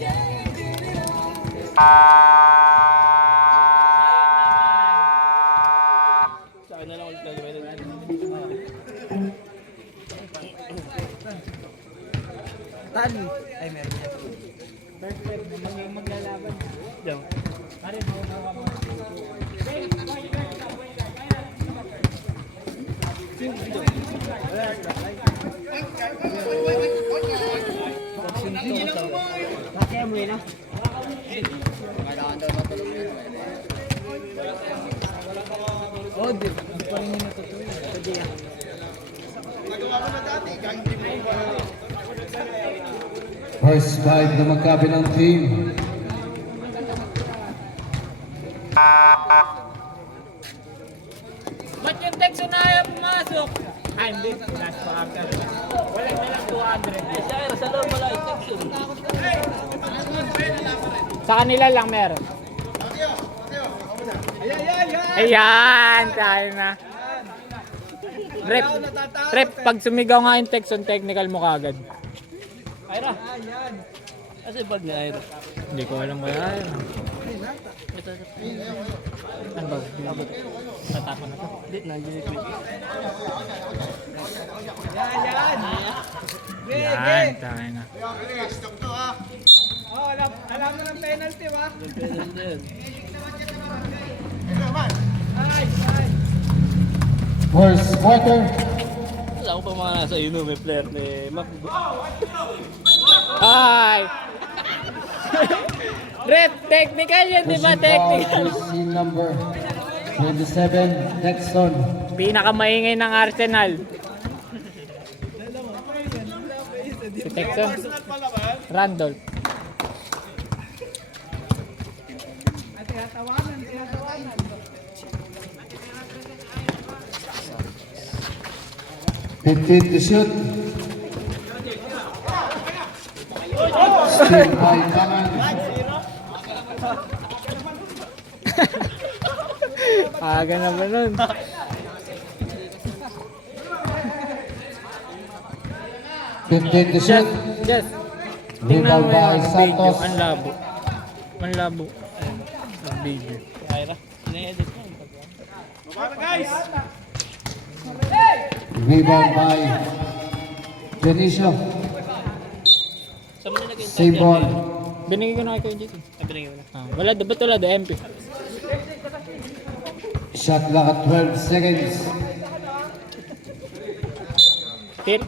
Sa akin na lang ulit gagawin natin. Tan! Ay, meron niya. First step, maglalaban. Diyan. Pare, mawa mo. Kaya mo yun ah. Oh, di pa rin yung natutuloy. Pwede yan. First five na magkabilang team. Ba't yung text na ayaw pumasok? Ay, hindi. Last pa after. Wala na lang 200. Eh, siya, sa loob wala intention. Sa kanila lang meron. Ayan, tayo na. Rep, pag sumigaw nga yung text on technical mo kagad. Ayra. Kasi bag ni Ayra. Hindi ko alam kaya yan. Ano ba? Tatapon na to. Hindi, nandiyan yung clip. Yan, tayo na. Oh, alam mo ng penalty ba? Yung penalty din. First quarter. Wala ko pa mga nasa ino, may player ni Macdo. Ay! Rep, technical yan, di ba? Technical. Scene number 27, Texon. Pinakamaingay ng Arsenal. Si Texon. Randolph. Fifteen to shoot. Steal by Tangan. Aga na ba nun? Fifteen to shoot. Yes. Tingnan mo Rebound by yung video. Santos. Ang labo. Ang labo. Ang video. Ayra. Ina-edit mo. Rebound by Janicio. Saan mo nilagay yung Same ball. Binigay ko na kay Kuya JC. Binigay mo na. Wala, ba't wala? The MP. Shot clock at 12 seconds. Tir.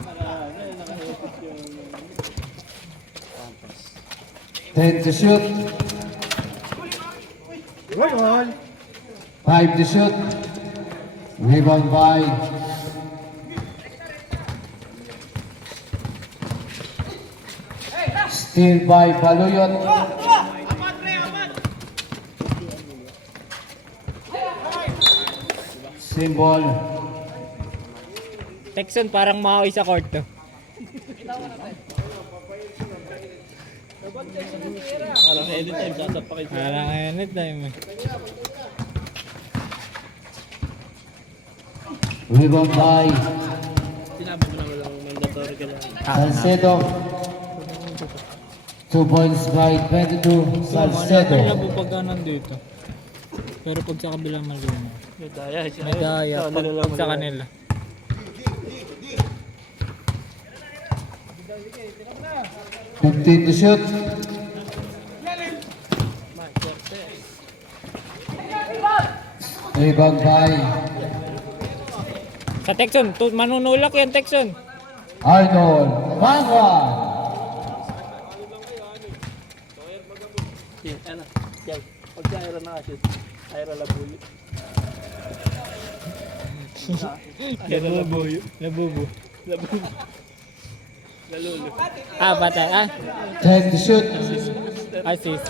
10 to shoot. 5 to shoot. Rebound by steal by Baluyot. Symbol. Texon, parang mahoy sa court to. Alam na edit time, sasapakin siya. Parang anytime eh. Rebound by Sinabi mo na walang mandatory ka lang. Salcedo. 2 points by 22 Salcedo. Ano labo pagka nandito? Pero pag sa kabila malino. May daya siya. May daya Sa pag, kanila pag sa lang. kanila. Fifteen to shoot. Rebound by Sa Texon, manunulak yan Texon. Arnold Mangwa. Ano? Yan. Pag si Ayra nakashoot, Ayra labuyo. Labubo. Labubo. Labuyo. Lalulo. Patay. 10 to shoot. Assist.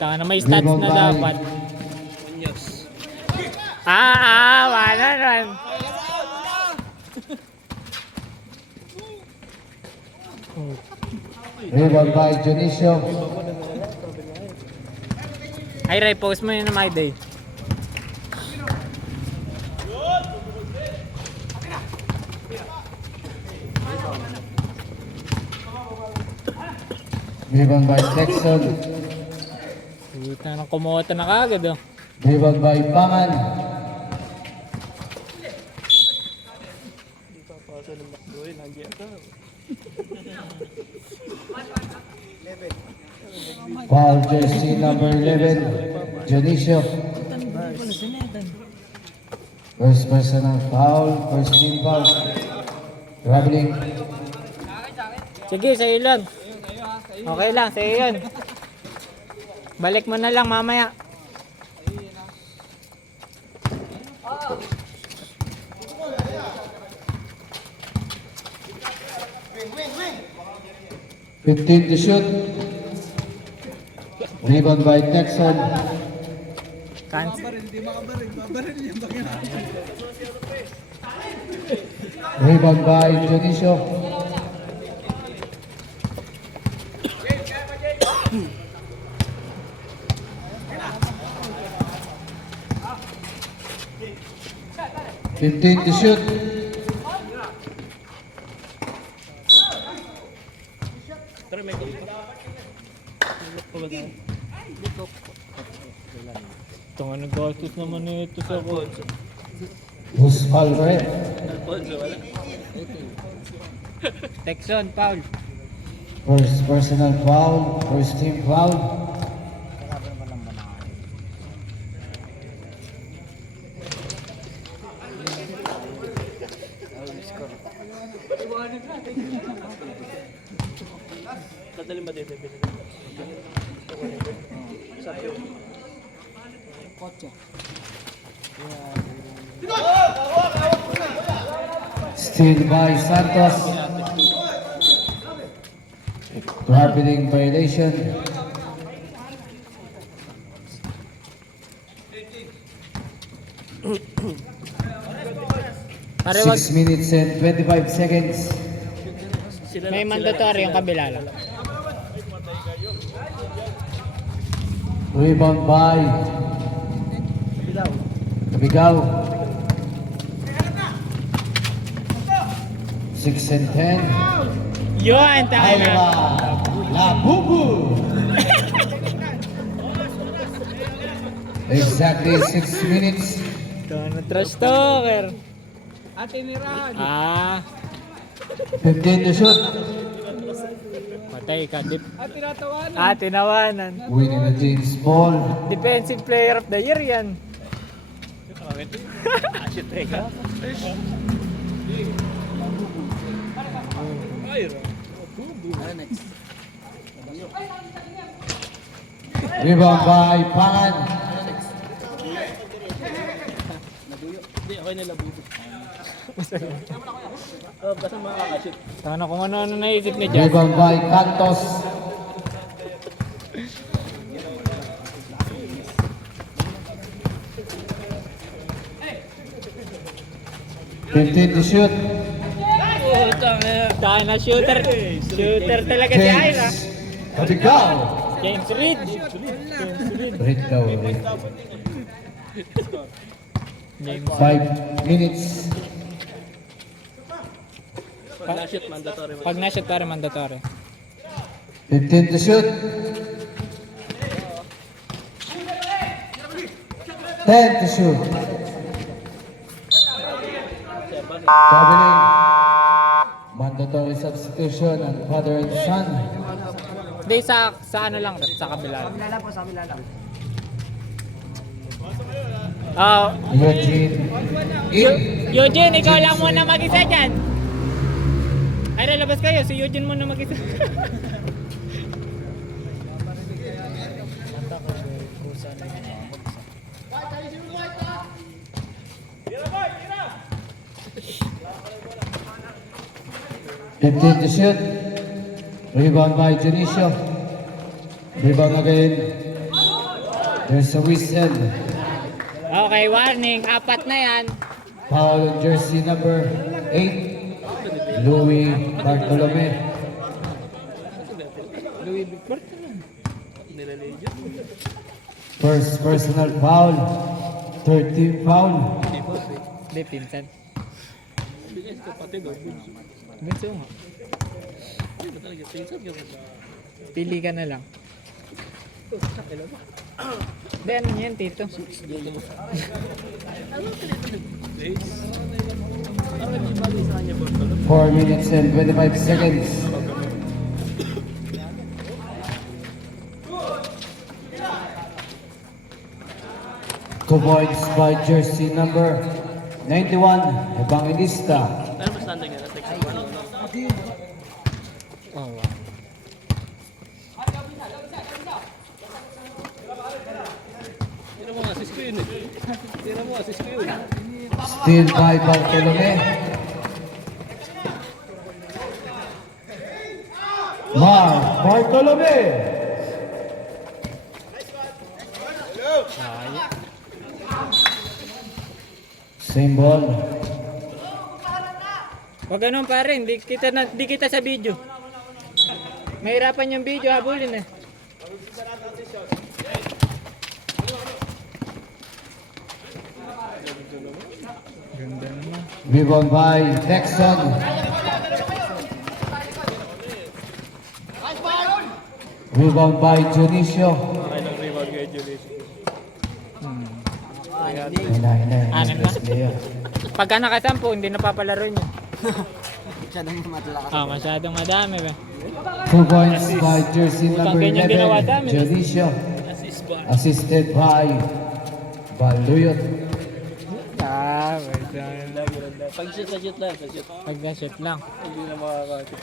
Tanga na may stats Rebound na by dapat. Munoz. Wala ron. Rebound by Junicio. Ay, Ray, post mo yun na my day. Rebound by Texon. Puta ng kumota na kagad oh. Rebound by Pangan. Hindi pa pasa ng McDoy. Nandiyan ka. Foul jersey number 11, Janicio. First personal foul, first team foul. Traveling. Sige, sa'yo lang. Okay lang, sa'yo yun. Balik mo na lang mamaya. Fifteen to shoot. Rebound by Texon. Cancel. Rebound by Janicio. Fifteen to shoot. Tara, may kulit. Ito nga nag-gastos naman ito sa ko. Who's foul ko eh? Alfonso, wala. Texon, foul. First personal foul, first team foul. Kadali ba dito? Sabi. Steal by Santos. Traveling violation. Pare, wag. 6 minutes and 25 seconds. May mandatory yung kabila lang. Rebound by Bigaw. 6 and 10. Yun, tayo Alba na. Labubu. Exactly 6 minutes. Ito na trash talker. Ate ni Rad. Ah, 15 to shoot. patay ka. At tinatawanan. Tinawanan. Winning the team's ball. Defensive player of the year yan. Ashit, teka. Rebound by Pangan. Hindi, ako nila bubo. Oh, basta makakashit. Sana kung ano-ano naisip ni Jack. Rebound by Cantos. Fifteen to shoot. Tayo na shooter. Shooter talaga si Ira. James Abigaw. James Reed. Read daw. Read. James. 5 minutes. Pag na-shoot, mandatory. Pag na-shoot pare mandatory. 15 to shoot. 10 to shoot. Traveling. Mandatory substitution and father and son. Hindi, sa ano lang, sa kabila. Ah, Eugene. In. Eugene, ikaw lang muna mag-isa dyan. Ay, lalabas kayo. Si Eugene muna mag-isa. Fifteen to shoot. Rebound by Janicio. Rebound again. There's a whistle. Okay, warning. Apat na yan. Foul on jersey number 8. Louis Bartolome. Louis Victor. First personal foul. 13 foul. Hindi, pinsan. Bigay sa kapatid, oh. Binso nga. Hindi ba talaga? Pinsan ka ba? Pili ka na lang. Hindi, ano yan, Tito? Ano di ba sa kanya Bartolo? 4 minutes and 25 seconds. Two points by jersey number 91, Evangelista. Ano ba standing yan? Take sa ano? Oh, wow. Tira mo nga, assist ko yun eh. Tira mo, assist ko yun. Steal by Bartolome. Bartolome. Same ball. Huwag ganun pare, hindi kita sa video. Mahirapan yung video, habulin eh. Ganda naman. Rebound by Nexon. Rebound by Junicio. Okay lang rebound kay Julius. Anim na? Pagka nakasampu, hindi napapalaro niya. Masyadong madami ba? 2 points by jersey Mukhang number ganyan ginawa 11, namin. Junicio. Assist ba? Assisted by Baluyot. Pag shoot sa shoot lang, sa shoot. Pag na-shoot lang. Hindi na makakakit.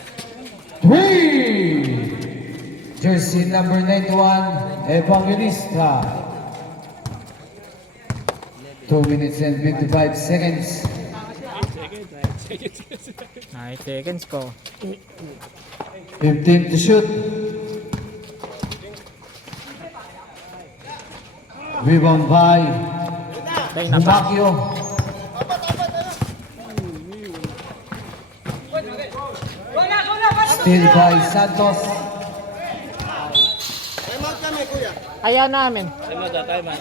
3! Jersey number 91, Evangelista. 2 minutes and 55 seconds. 9 seconds ko. 15 to shoot. Rebound by Tayo na pa. Humacchio. Steal by Santos. Ayaw namin. Time out, time out.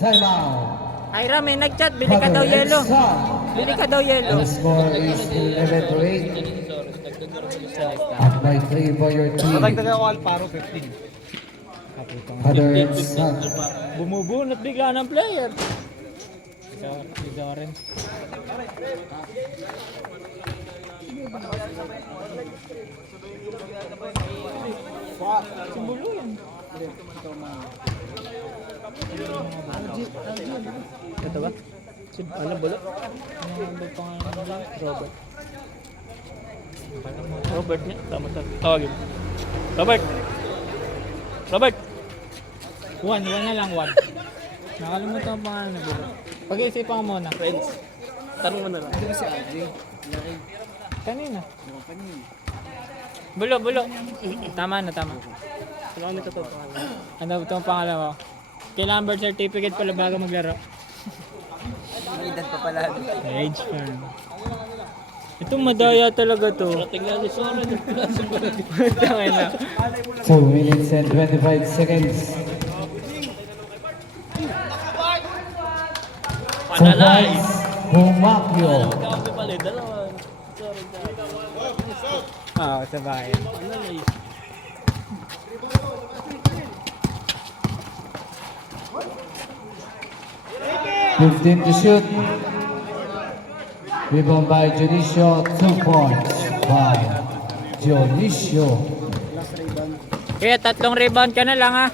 Timeout. Ira, may nag-chat. Bili ka daw yelo. Bili ka daw yelo. The score is 11 to 8. Up by 3 for your team. Other Sun. Bumubunot bigla ng player. Ito rin. Simbolo yan. Ito ba? Ano bulo? Ano pangalan nila? Robert. Robert niya. Tama. Tawagin. Robert! Robert! One na lang, one. Nakalimutan ang pangalan na bulo. Pag-iisipan ko muna. Friends. Tanong mo na lang. Kanina. Bulo. Tama na, tama. Ano kami totoo pa? Ano ito ang pangalan mo? Kailangan birth certificate pala bago maglaro. May edad pa pala. Age firm. Ito madaya talaga to. Tingnan niyo sa amin. Tangay na. 2 minutes and 25 seconds. 2 Panalay! points. Humacchio. Kami pala, dalawa. Sorry, Oo, sa bahay. Panalay. $15 to shoot. Rebound by Junicio. 2 points by Junicio. Kaya 3 rebound ka na lang ha.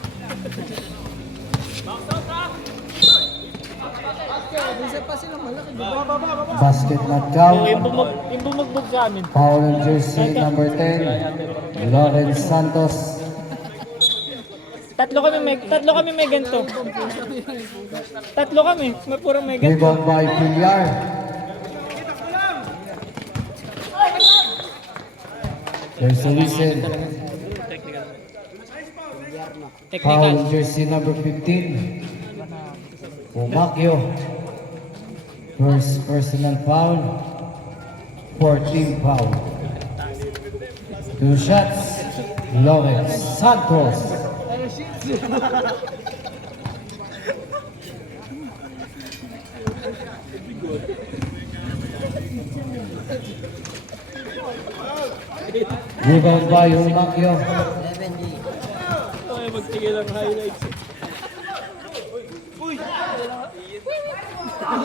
Basket not count. Yung bumagbog sa amin. Foul on jersey number 10, Lawrence Santos. Tatlo kami may ganito. Tatlo kami, may puro may ganito. Rebound by Villar. There's a whistle. Foul Technical. on jersey number 15, Humacchio. First personal foul, 14 foul. 2 shots, Lawrence Santos. Rebound by Humacchio. 11G. Ay, magtigil ang highlights.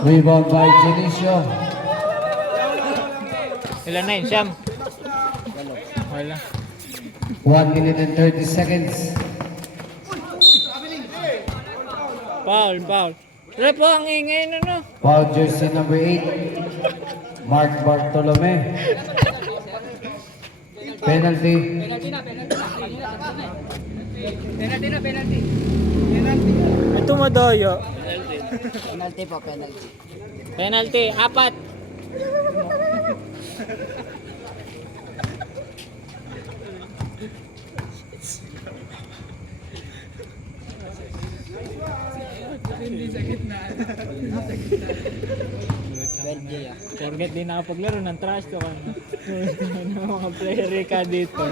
Rebound by Janicio. Ilan na yun, Siyam? Wala. 1 minute and 30 seconds. Foul, foul. Repo, ang ingay na no. Foul jersey number 8. Mark Bartolome. Penalty. Ito madoyo. Penalty po, penalty. Penalty, 4. Hindi sa gitna. 12G ah. Forget din nakapaglaro ng trash talk. Ano mga player ka dito.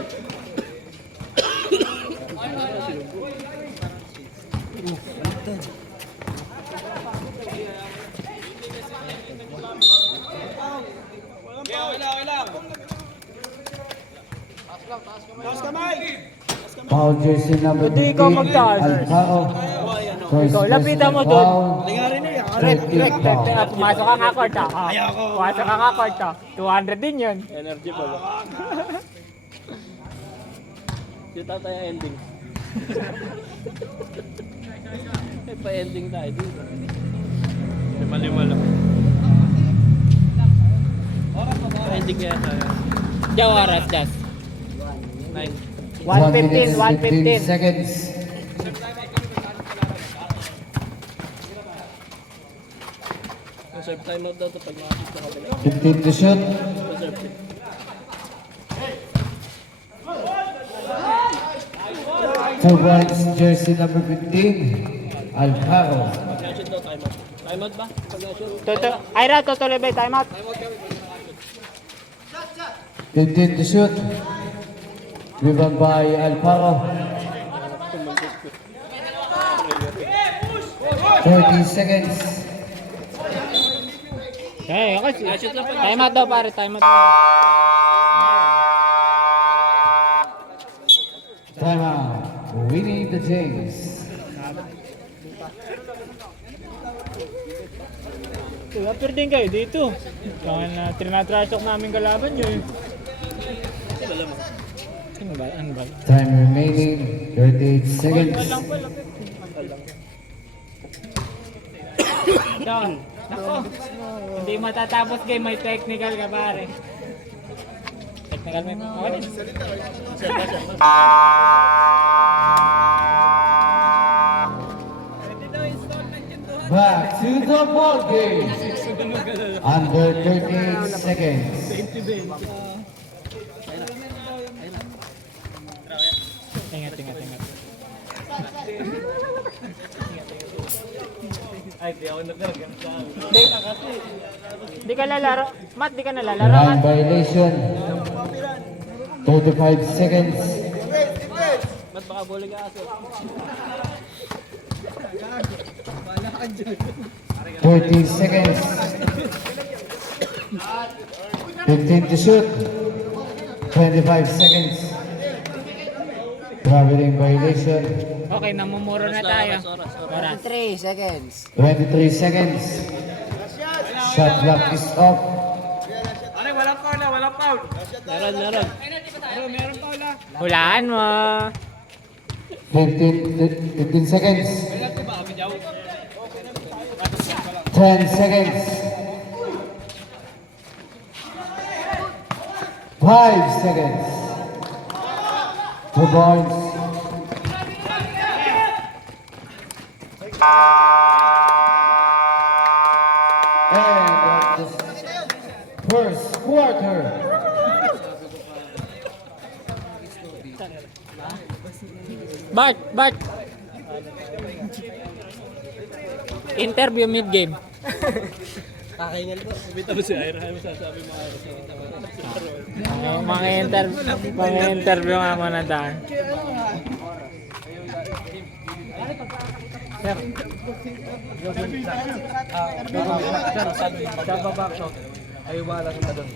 Foul jersey number Pwede 15. ikaw magtaas. Alfaro. First Ikaw, lapitan mo personal doon. foul. Rek, 13 foul. pumasok ka nga court ah. Pumasok ka nga court ah. 200 din yun. Energy pala. Shoot out tayo ending. May pa-ending tayo dito. Lima-lima lang. Pa-ending kaya tayo. Diyaw oras, Jas. 9. 1 minute 115, and 15 115. seconds. Reserve timeout daw ito pag makakit sa kabila. 15 to shoot. Reserve it. Two points jersey number 15. Alfaro. Pag na-shoot daw, timeout. Timeout ba? Pag na-shoot. Toto, Ira, tutuloy ba yung timeout? 15 to shoot. Rebound by Alfaro. 40 seconds. Eh, kasi. Na-shoot lang pag Timeout daw pare, timeout daw. Time out. Winnie the James. Upper din kayo dito. Kaya na trinatrasok namin kalaban nyo eh. Ano ba? Ano ba? Time remaining 38 seconds. Down. Nako. Hindi matatapos game, may technical ka pare. Technical may okay din. Back to the ball game. Under 38 seconds. Ingat, ingat, ingat. Ay, di ako nag-game sa Di ka lalaro. Matt, di ka nalalaro. Line Matt. violation. 35 seconds. Ba't baka buli ka aso? 30 seconds. 15 to shoot. 25 seconds. Traveling violation. Okay, namumuro na tayo. Oras. 3 seconds. 23 seconds. Shot clock is off. Meron. Hulaan mo. 15 seconds. 10 seconds. 5 seconds. 2 points. And that's the first quarter. Bart. Interview mid-game. Kakaingal po. Bita mo si Ira. Ano sasabi mo Ira? Mga interview nga muna tayo. Ay, wala ka doon.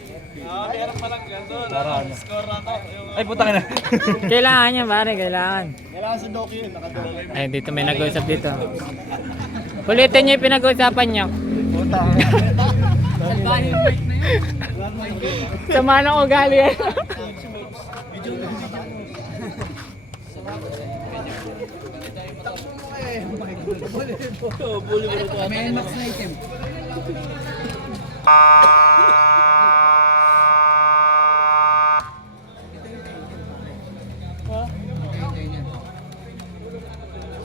Meron pa lang yan doon. Score na to. Ay, putang na. Kailangan niya pare, kailangan. Kailangan sa Doki yun, naka-Doki. Ay, dito may nag-uusap dito. Ulitin niyo yung pinag-uusapan niyo. Putang. Salbahin mic na yun. Sama ng ugali yan. May max na item.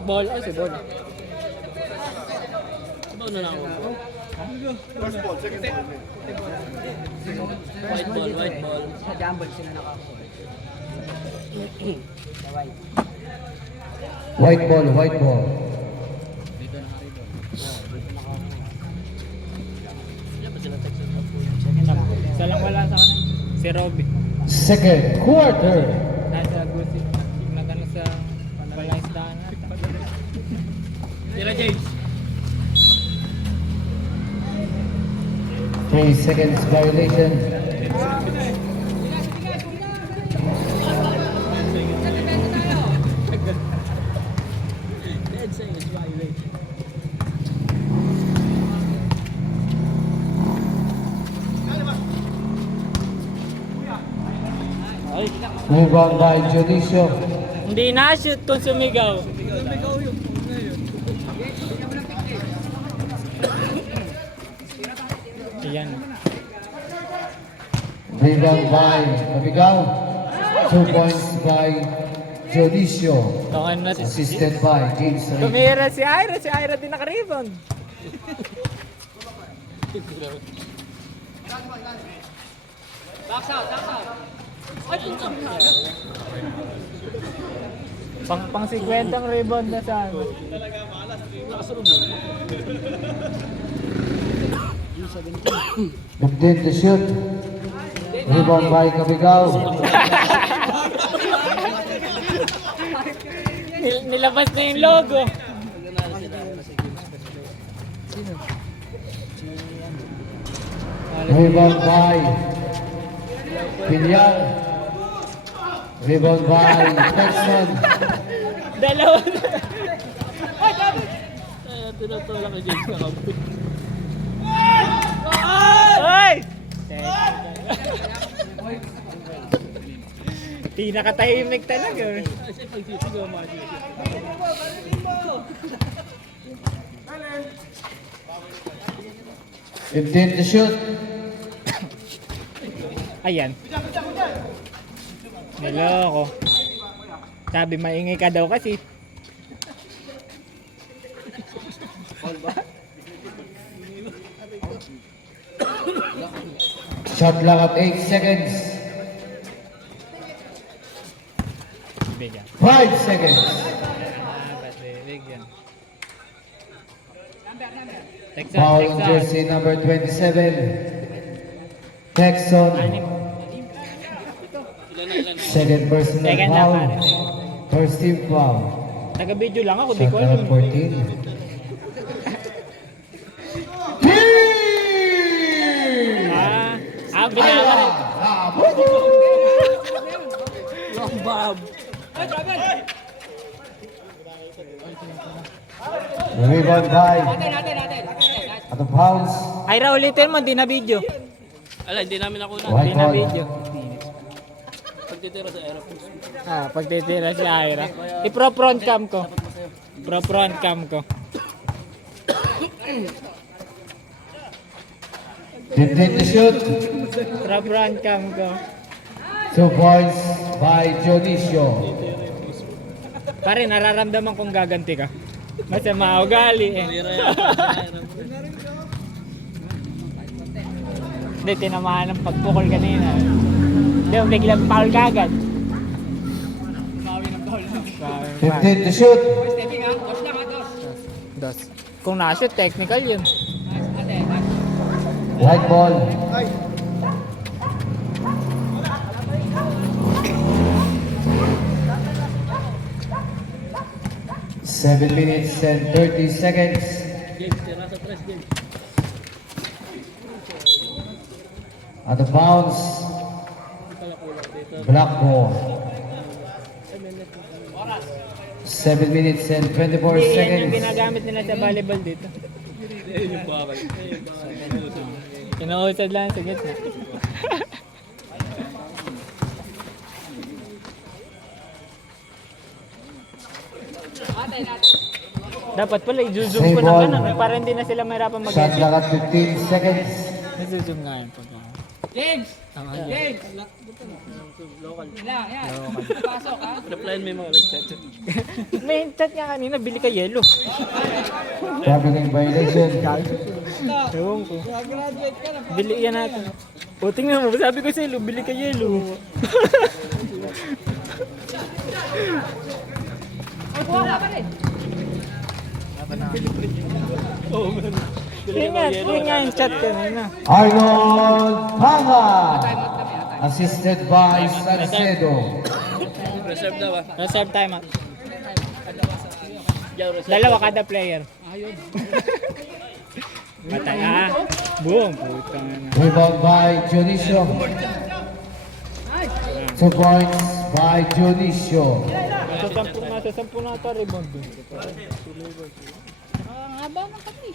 Ball, ay si ball. Ano na ako? White ball, white ball. Sa jumble sila nakakuha. Sa white. White ball, white ball. Isa lang wala sa kanan. Si Robby. Second quarter. Nasa gusi. Nagano sa panalaystahan natin. Tira, James. 3 seconds violation. Dead saying it's violation. Rebound by Judisio. Hindi na-shoot kung sumigaw. Ayan. Rebound by Kabigaw. 2 points by Judisio. Takan natin. Assisted by James Ray. Tumira si Ira. Si Ira din naka-rebound. Pang 50 ang rebound na sa ano. 15 to shoot. Rebound by Kabigaw. Nilabas na yung logo. Rebound by Pilyar. Rebound by Texon. Dalawa. Ay, tinatulak kay James na kampi. Ay! Di nakatahimik talaga. Kasi pagsisigaw mga James. 15 to shoot. Ayan. Niloko. Sabi maingay ka daw kasi. Shot clock at 8 seconds. Bigyan. 5 seconds. Ba't bibigyan? Texas, Foul on Texas. jersey number 27. Texon. Second personal Second na foul. pare. First team foul. Taga-video lang ako, di Shot ko clock alam. at 14. Binawa rin. Long Bob. Rebound by out of bounds. Ira, ulitin mo, di na video. Ala, hindi namin nakunan. Di White na ball. video. Pagtitira sa Aeropost. Pagtitira si Ira. I-pro-front cam ko. Pro-front cam ko. 15 to shoot. Pro-front cam ko. 2 points by Jodisio. Pare, nararamdaman kong gaganti ka. Masama ugali eh. Hindi, tinamaan ng pagpukol kanina. Hindi, biglang foul kagad. 15 to shoot. Dos. Kung na-shoot, technical yun. White ball. Seven minutes and 30 seconds. James, tira sa 3 James. Out of bounds. Black ball. 7 minutes and 24 Hindi, yan yung seconds. ginagamit nila sa volleyball dito. Ayun yung bakal. Ayun yung bakal. Kinuusad lang sa gitna. Dapat pala i-zoom ko ng ganun para hindi na sila mahirapan Shot mag-edit. clock at 15 seconds. Nasa-zoom nga yun pagka. James! Tama yun. James! Yan, yan. Pasok, ha? Replyan mo yung mga nag-chat. May chat nga kanina, bili ka yelo. Traveling violation. Ewan ko. Graduate ka na. Bili yan natin. O tingnan mo, sabi ko sa yelo, bili ka yelo. Kuha ka pa rin. Yun nga yung chat kanina. Arnold Panga. Assisted by Salcedo. Reserve daw ah. Reserve time out. Dalawa kada player. Matay ah. Boom. Putang na. Rebound by Dionisio. 2 points by Dionisio. Nasa 10 na ata rebound dun. Ang haba ng kati.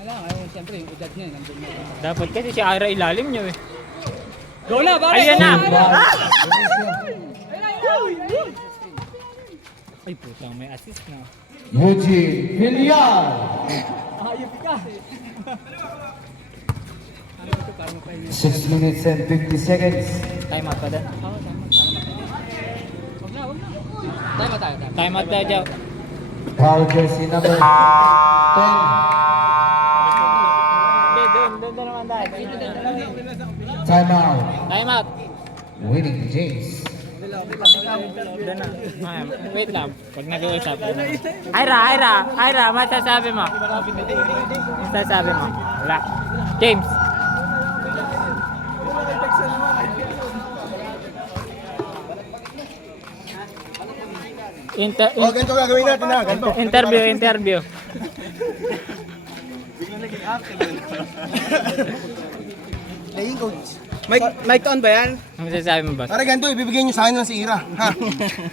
Wala, siyempre yung edad niya, nandun na. Dapat kasi si Ira ilalim niyo eh. Go na, pare! Ayun na! Dionisio. Ay putang, may assist na. Eugene Villar. Ayop ka! 6 minutes and 50 seconds. Time out pa din. Wag na, wag na. Tayo tayo. Time out daw, Jow. Foul jersey number 10. Hindi, doon naman tayo. Time out. Time out. Winning the Jays. Doon na. Ay, wait lang. Pag nag-uusap. Ira, masasabi mo. Masasabi mo. Wala. James. Ganito gagawin natin na, ganito. Interview. Playing coach. Mic on ba yan? Ano masasabi mo, boss? Para ganito, ibibigay nyo sa akin ng si Ira. Ha?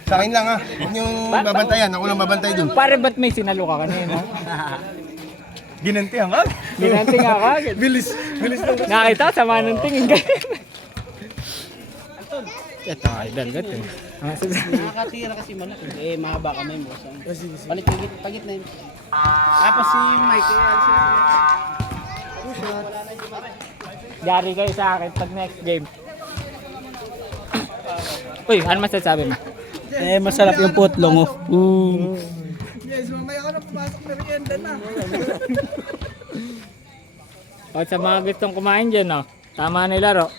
Sa akin lang ha. Huwag nyo babantayan. Ako lang babantay dun. Pare, ba't may sinalo ka kanina? Ginantihan ka? Ginanti nga ka agad. Bilis lang. Nakita, sama ng tingin kayo. Ito, idol ko ito. Nakakatira kasi malaki. Eh, mahaba kami mo. Palit pagit na yun. Tapos si Mike, Yari kayo sa akin pag next game. Uy, ano masasabi mo? Eh, masarap yung putlong oh. Yes, mamaya ka na pumasok na merienda na. O sa mga gustong kumain dyan, no? Tama nilaro.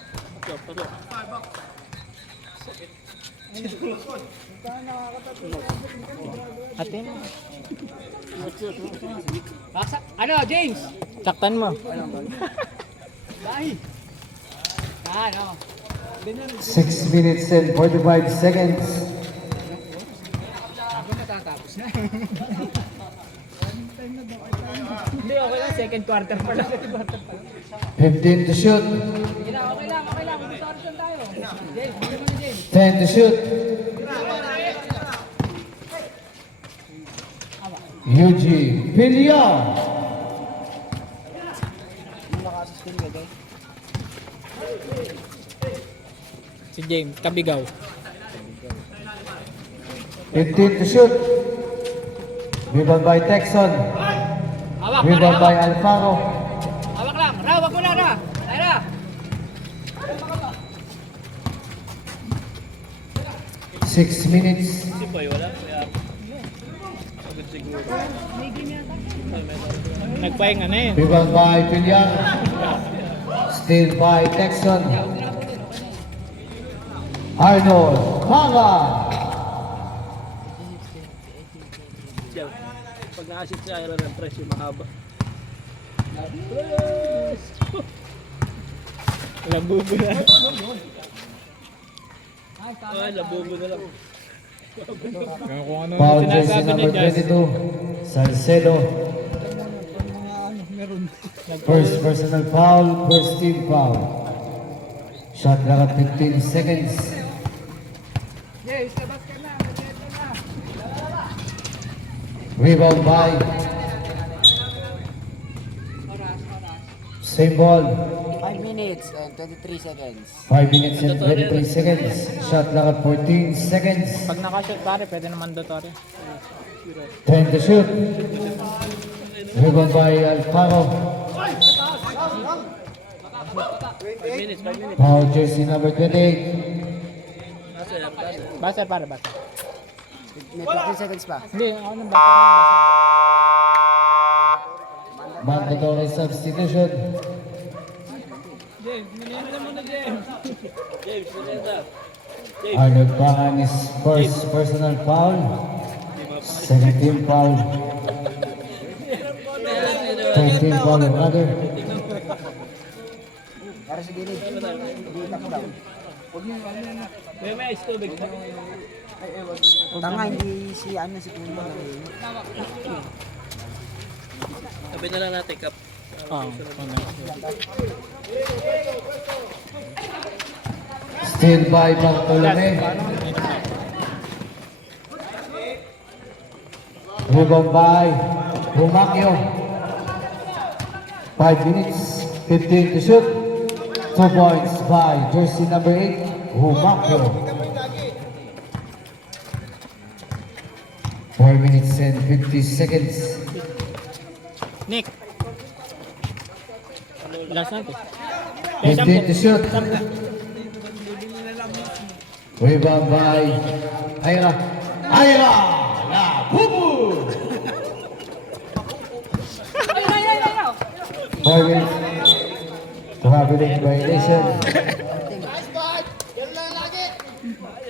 Atin. Ano, James? Saktan mo. Ano? 6 minutes and 45 seconds. Hindi, okay lang. Second quarter pa lang. 15 to shoot. Okay lang. Sorry tayo. James, bigyan mo ni James. 10 to shoot. Eugene Villar. Si James, Kabigaw. 15 to shoot. Rebound by Texon. Hawak, Rebound by Alfaro. Hawak lang. Wag mo na, na. Tayo. 6 minutes. Si Boy, wala. Kaya, pagod siguro. Nagpahinga na yun. Rebound by Villar. Steal by Texon. Arnold Panga. Diyan. Pag na-assist siya, ayaw ng press yung mahaba. Labubo na. Ay, labubo na lang. Kung ano Foul jersey sinasabi ni number Jazz. 22. Salcedo. First personal foul, first team foul. Shot clock at 15 seconds. Yes, labas ka na. Magkita na. Rebound by. Same ball. 5 minutes and 23 seconds. 5 minutes and 23 seconds. Shot clock at 14 seconds. Pag nakashoot pare, pwede na mandatory. 10 to shoot. Rebound by Alfaro. 5 minutes. Foul jersey number 28. Base pare, base. May 15 seconds pa. Hindi, ako nang base na base. Mandatory substitution. James, Miranda. Arnold Pangan is first personal foul. Second team foul. 13 foul rather. Para sa gilid. Hindi takdaw. May ice tubig pa. Tanga, hindi si si Kuya. Sabi na lang natin, Kap. Still by Bartolome. Rebound by Humacchio. 5 minutes, 15 to shoot. 2 points by jersey number 8, Humacchio. 4 minutes and 50 seconds. Nick. Last natin. 15 to shoot. Rebound by Ira. Ira! La Bubu! 4 minutes. Traveling violation.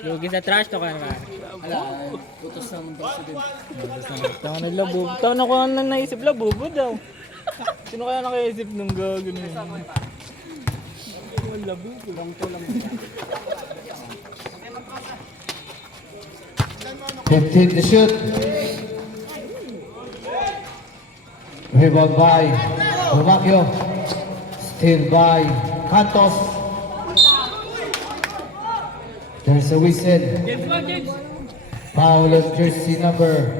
Lugi sa trash to ka naman. Utos ng president. Tawa na labo. Tawa na ko na naisip labubo daw. Sino kaya nakaisip nung gagawin yun? Wala labubo. Lang to lang. 15 to shoot. Rebound by Humacchio. Still by Cantos. There's a whistle. James. Foul on jersey number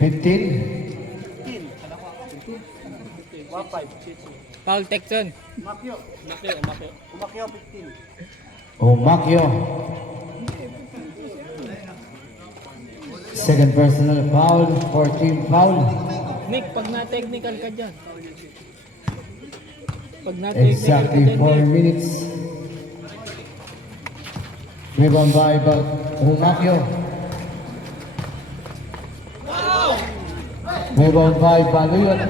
15. Paul Texon. Humacchio. Second personal foul, 14 foul. Nick, pag na-technical ka dyan. Pag na-technical ka Exactly dyan, 4 Nick. minutes. Rebound by Humacchio. Rebound by Baluyot.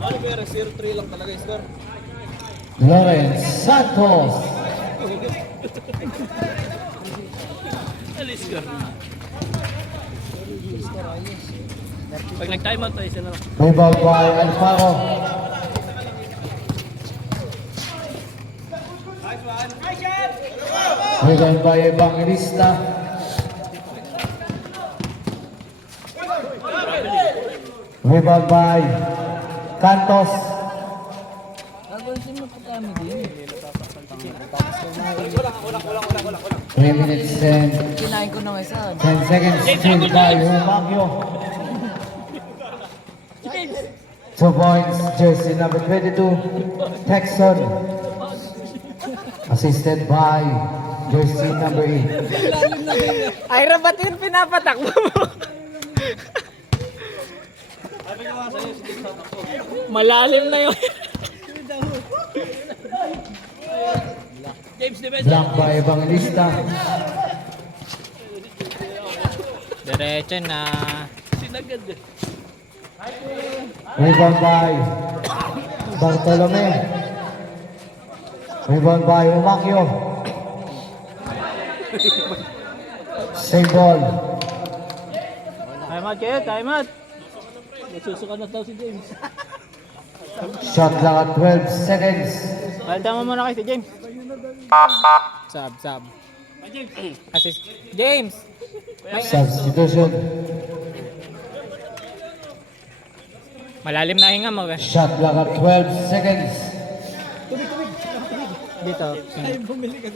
Ano ba yung 0-3 lang talaga yung score? Lawrence Santos. Alis ka. Pag nag-time out tayo, isa na lang. Rebound by Alfaro. Rebound by Evangelista. Rebound by Cantos. Gagawin mo pa kami din. 3 minutes and Kinain ko ng isa. 10 seconds. Still by Humacchio. 2 points, jersey number 22, Texon. Assisted by jersey number 8. Ira, ba't yun pinapatakbo mo? Malalim na yun. James, di ba? Blank by Evangelista. Diretso na. Sinagad eh. Rebound by Bartolome. Rebound by Humacchio. Same ball. Time out kayo, time out. Masusuka na daw si James. Shot clock at 12 seconds. Palda mo muna kay si James. Sub. Assist. James! Substitution. Malalim na hinga mo. Shot clock at 12 seconds. Dito.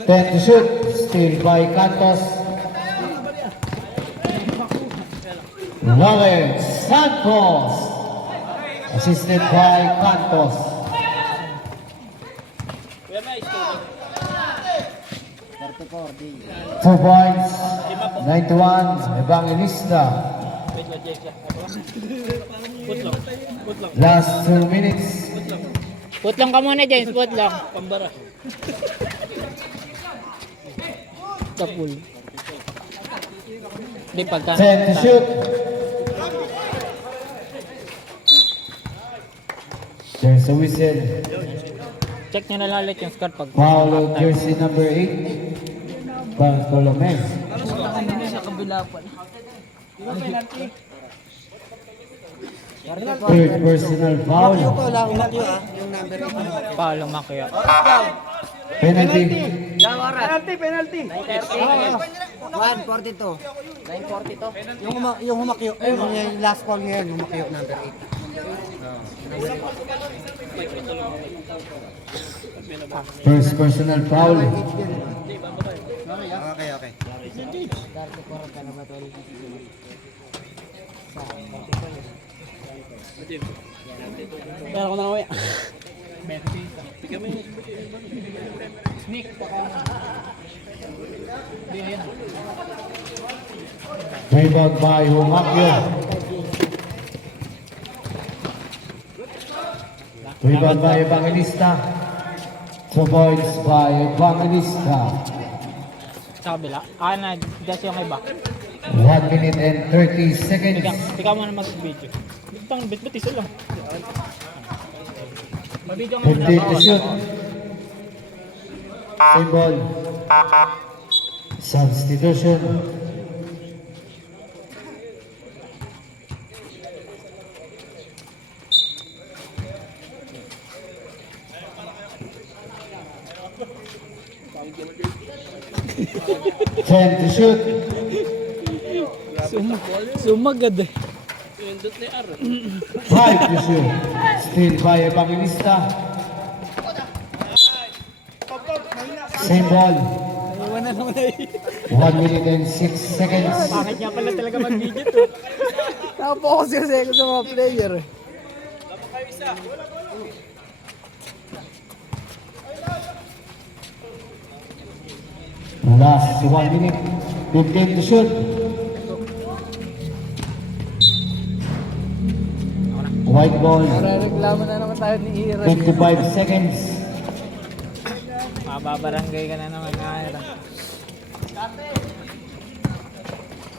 10 to shoot. Steal by Cantos. Lawrence Santos. Assisted by Cantos. 2 points. 91. Evangelista. Last 2 minutes. Putlong ka muna, James. Putlong. Pambara. Kapul. Hindi pagka. 10 to shoot. There's a whistle. Check nyo na lang ulit yung score pag Foul on jersey number 8. Bartolome. Sa kabila pa. Third personal foul. Paolo Macchio. Penalty. Penalty. 142. 942. Yung humakyo, yung last call ngayon, humakyo number 8. First personal foul. Okay. Pero ako na kawaya. Rebound by Humakyo. Rebound by Evangelista. 2 points by Evangelista. Sa kabila. Na, just yung iba. 1 minute and 30 seconds. Ikaw muna mag-video. Bitang bit-bit isa lang. Mabidyo nga muna. 15 to shoot. Same ball. Substitution. Ten to shoot. Sumagad eh. Pindot ni Ar. 5 to shoot. Still by Evangelista. Same ball. 1 minute and 6 seconds. Bakit niya pala talaga mag-video to? Nakapokus kasi ako sa mga player. Last 1 minute. 15 to shoot. White ball. Reklamo na naman tayo ni Ira. 55 seconds. Mababarangay ka na naman nga.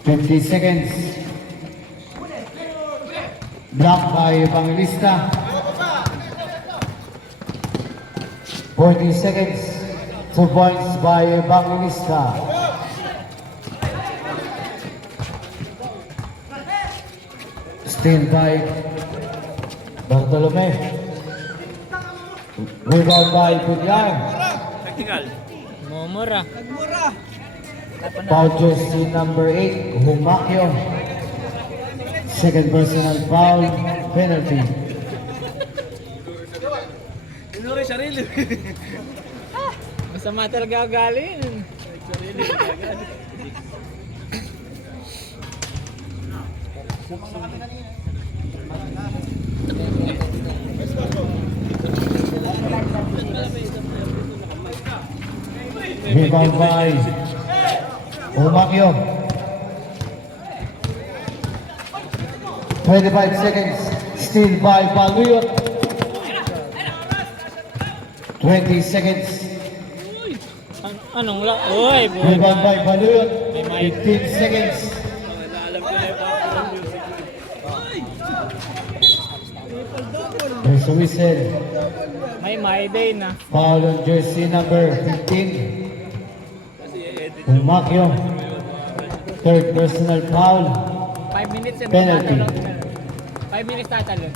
50 seconds. Block by Evangelista. 40 seconds. 2 points by Evangelista. Still by Bartolome. Rebound by Pugyan. Mumura. Foul jersey number 8, Humakyo. Second personal foul, penalty. Inuri sarili. Masama talaga galing. Sarili. Rebound by Humakyo. 25 seconds, still by Baluyot. 20 seconds, Anong la? Uy, rebound by Baluyot. May 15 seconds. Alam ko na yung background music. There's a whistle. may day na. Foul on jersey number 15. Humakyo. Third personal foul. 5 minutes and Penalty. 5 minutes tatalon.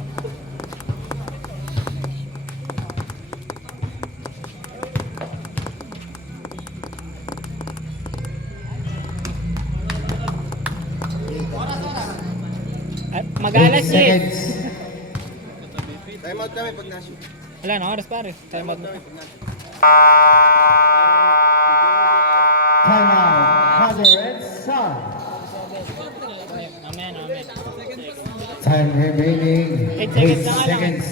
At 8 mag-alas seconds. out kami pag na-shoot. Wala na oras pare. Time out na. Time out. Mother and son. Mamaya. Time remaining 8 8 seconds na nga lang. seconds.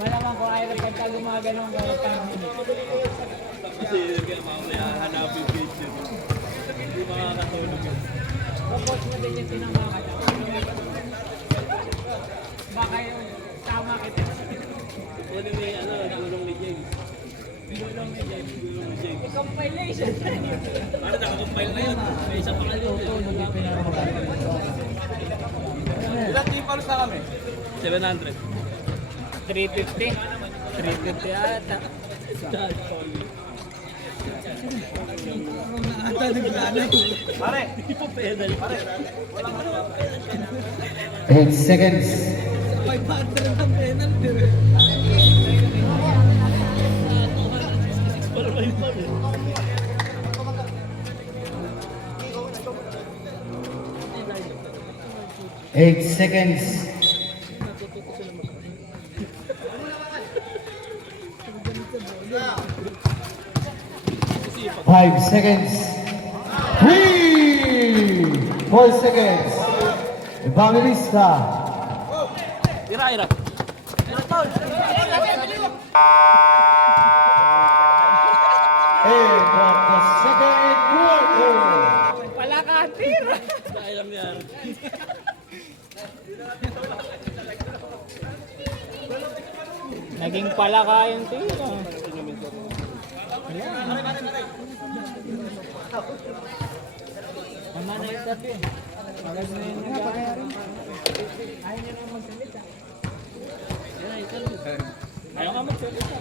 Malamang kung ayaw pagka gumagano ang kawag Kasi mamaya hanapin video. Hindi makakatulog yun. Propose mo din yung tinamakan. Baka yung tama kita. Ano may gulong ni James. Gulong ni James. Compilation. Ano nakakompile na yun? May isa pa kayo. Ilang tipalos na kami? 700. 350. 350 ata. Pare, hindi po pedal. Pare, 8 seconds. 500 ang penalty. para may pare. 8 seconds. 5 seconds. 3 4 seconds. Evangelista. Ira. End of the second quarter. Wala ka, tira. Dahil lang yan. Naging pala ka yung tira. Tama na yung tabi. Magal na yung nag-aaral. Ayaw niya naman magsalita. Ayaw ka magsalita.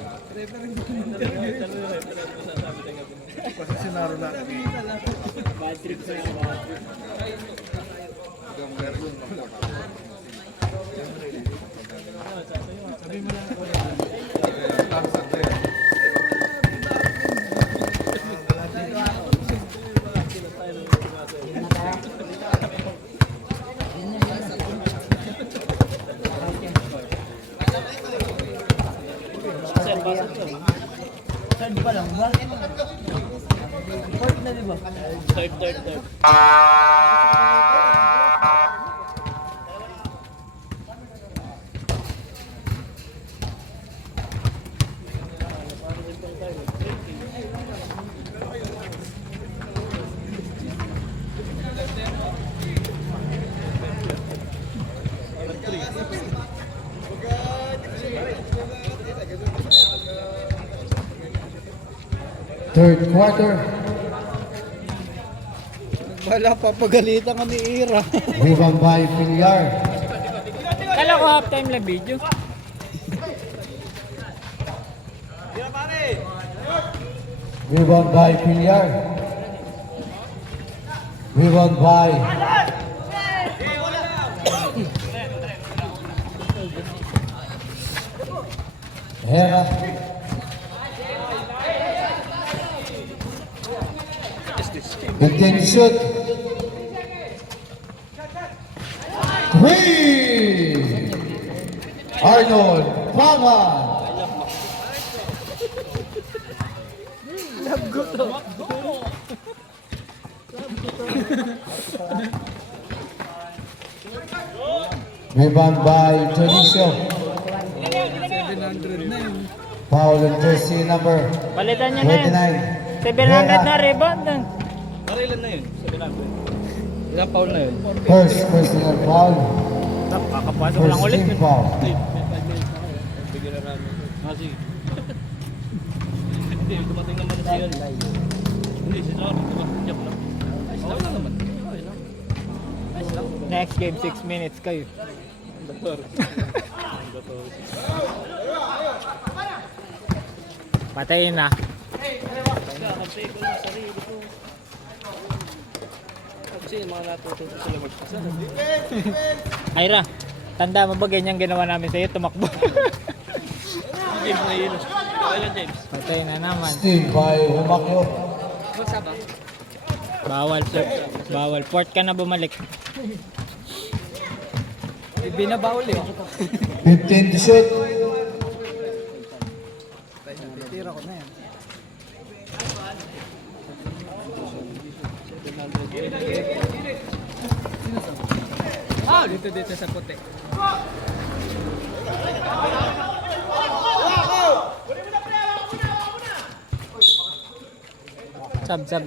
Bad trip sa iyo. Third. Third quarter. Wala, papagalitan ka ni Ira. Rebound by Villar. Kala ko halftime lang video. Rebound by Villar. Rebound by Hera. Begin shoot. 3. Arnold Paman. Rebound by Jonicio. 700 na yun. Foul on jersey number Palitan niya na yun. 29. 700 na rebound. Kailan na yun? 700. Ilang foul na yun? First personal foul. Kakapasok lang First ulit. team foul. May 5 minutes na kayo. Bigyan na namin. Sige. Hindi, dumating naman na siya. Hindi, si Sorry. Diyak lang. Ayos lang naman. Okay lang. Ayos lang. Next game, 6 minutes kayo. Doktor. Patayin na. Kakantay ko lang sarili ko. Kasi yung mga natututo sila magpasa. Ira, tanda mo ba ganyan ginawa namin sa'yo? Tumakbo. Game na yun. Okay lang, James. Patay na naman. Steal by Humakyo. Bawal po. Bawal. Port ka na bumalik. Binabaul eh. 15 to shoot. Tira ko na yan. Dito sa puti.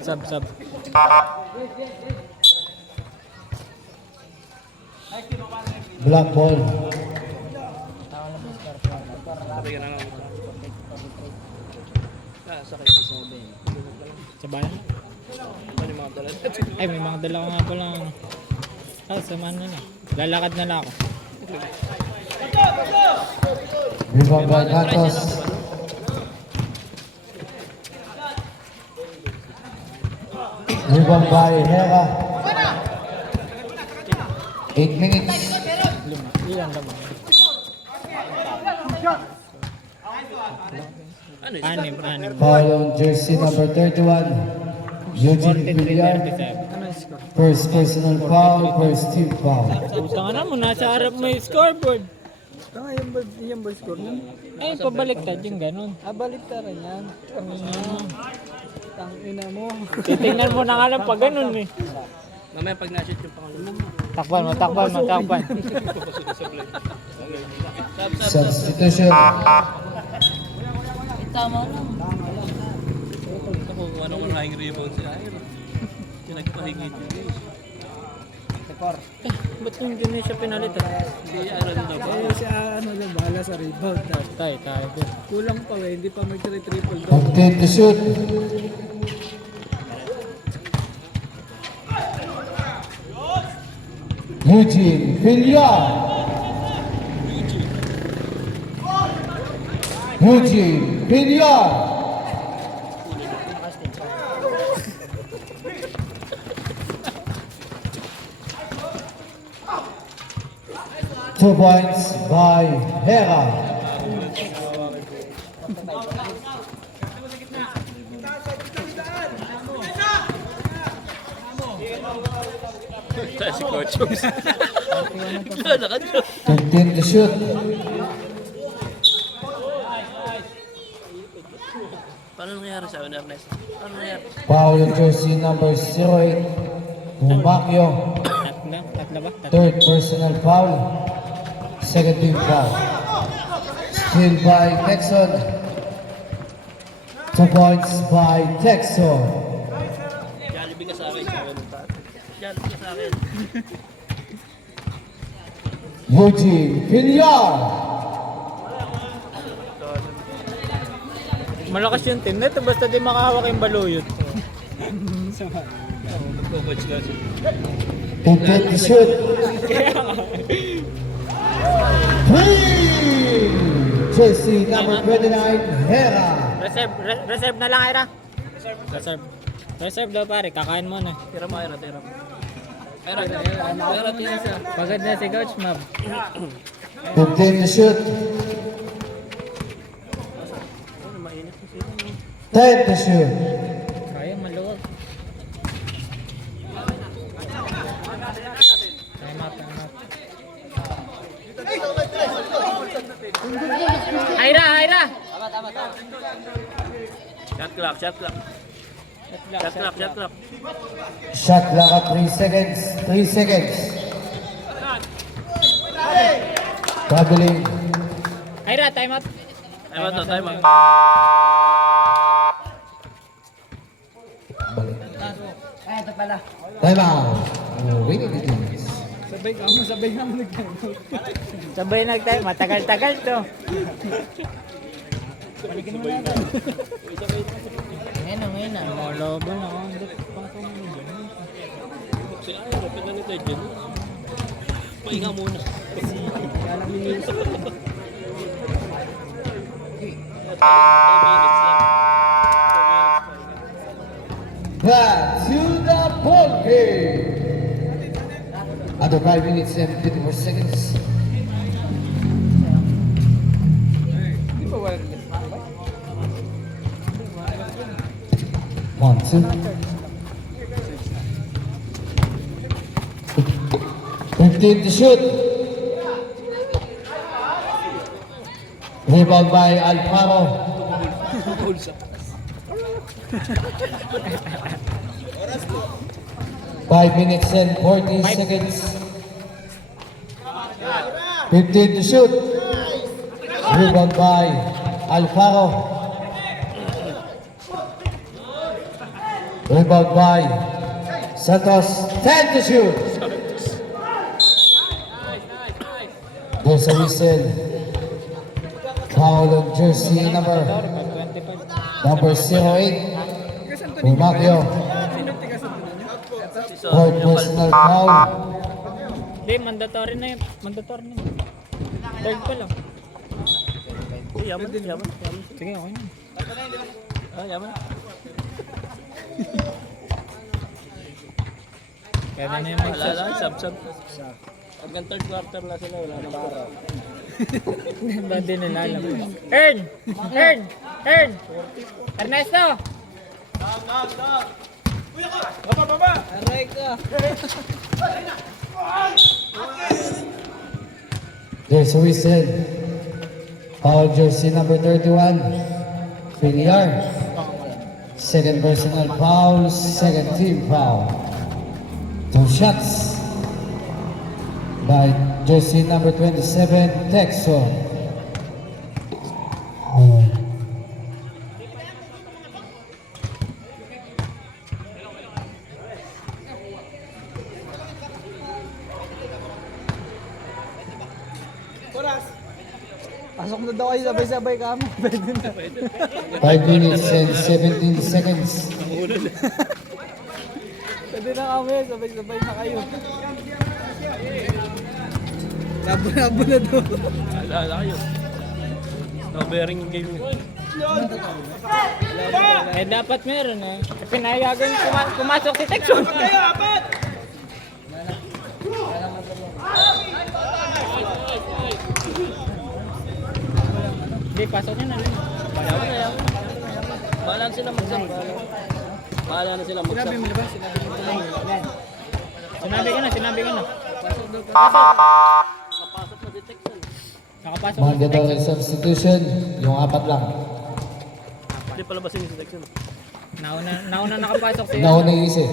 Sub. Black ball. Sabi ka na lang. Sakay. Sa bayan? Ano yung mga dala? Ay, may mga dala ko nga pala. Samahan na na. Lalakad na lang ako. Rebound by Gatos. Rebound by Hera. 8 minutes. Ilan naman? Ano yun? Anim. Foul on jersey number 31. Eugene Villar. 43-37. First personal foul, first team foul. Puta nga na mo, nasa harap mo yung scoreboard. Tanga yung ball score nun. Ay, pabaliktad yung ganun. Balik ta rin yan. Tangina mo. Titingnan mo na nga lang pag ganun eh. Mamaya pag na-shoot yung pangalan mo. Takpan. Substitution. Ako kung ano maraming rebound si Ira. Pinagpahigit yun. Ba't yung hindi siya pinalit ah? Si Aaron daw ba? Siya bahala sa rebound. Tayo din. Kulang pa hindi pa mag-triple doon. 15 to shoot. Eugene Villar. Eugene Villar. Two points by Hera. Tayo si Coach Jones. Lalakad yun. 15 to shoot. Paano nangyari sa akin, Ernest? Paano nangyari? Foul on jersey number 08. Humakyo. Tatlo ba? Third personal foul. Second team foul. Steal by Texon. 2 points by Texon. Jollibee ka sa akin. Jollibee ka sa akin. Eugene Villar. Malakas yung team nito basta di makahawak yung baluyot. Coach ka siya. 15 to shoot. 3. Jersey number 29, Hera. Reserve na lang, Ira. Reserve daw pare, kakain mo na. Tira mo, Ira. Tira, tira siya. Pagod na si Coach Mab. 15 to shoot. 10 to shoot. Kaya maluwag. Time out. Ira! Shot clock. Shot clock at 3 seconds. 3 seconds. Traveling. Ira, time out. Time out. Time out. Winning the teams. Sabay ka mo Sabay nag-time. Matagal-tagal to. Ngayon na. Lobo na ako. Si Ira, pinanitay dyan. Pahinga muna. Back to the ball game. Under 5 minutes and 54 seconds. 1, 2. 15 to shoot. Rebound by Alfaro. 5 minutes and 40 seconds. 15 to shoot. Rebound by Alfaro. Rebound by Santos. 10 to shoot. There's a whistle. Foul on jersey number 08. Bumagyo. Fourth personal foul. Hindi, mandatory na yun. Mandatory na yun. Third pa lang. Yaman. Sige, okay na. Yaman. Kaya na yung Wala lang, sub. Hanggang third quarter na sila, wala nang para. Ba din nila alam. Earn! Ernesto! Aray ka. There's a whistle. Foul jersey number 31. Villar. Second personal foul. Second team foul. 2 shots by jersey number 27, Texon. Pasok na daw kayo sabay-sabay ka mo. Pwede na. 5 minutes and 17 seconds. Pwede na kami. Sabay-sabay na kayo. Labo-labo na daw. Wala kayo. No bearing game yun. Eh dapat meron eh. Pinayagan pumasok si Texon. Hindi, pasok nyo na rin. Bahala na sila magsang. Bahala na sila magsang. Sinabi ko na. Kapasok na detection. Nakapasok na si Mandatory Texon. substitution. Yung 4 lang. Hindi palabasin yung detection. Nauna nakapasok si Nauna yung isa.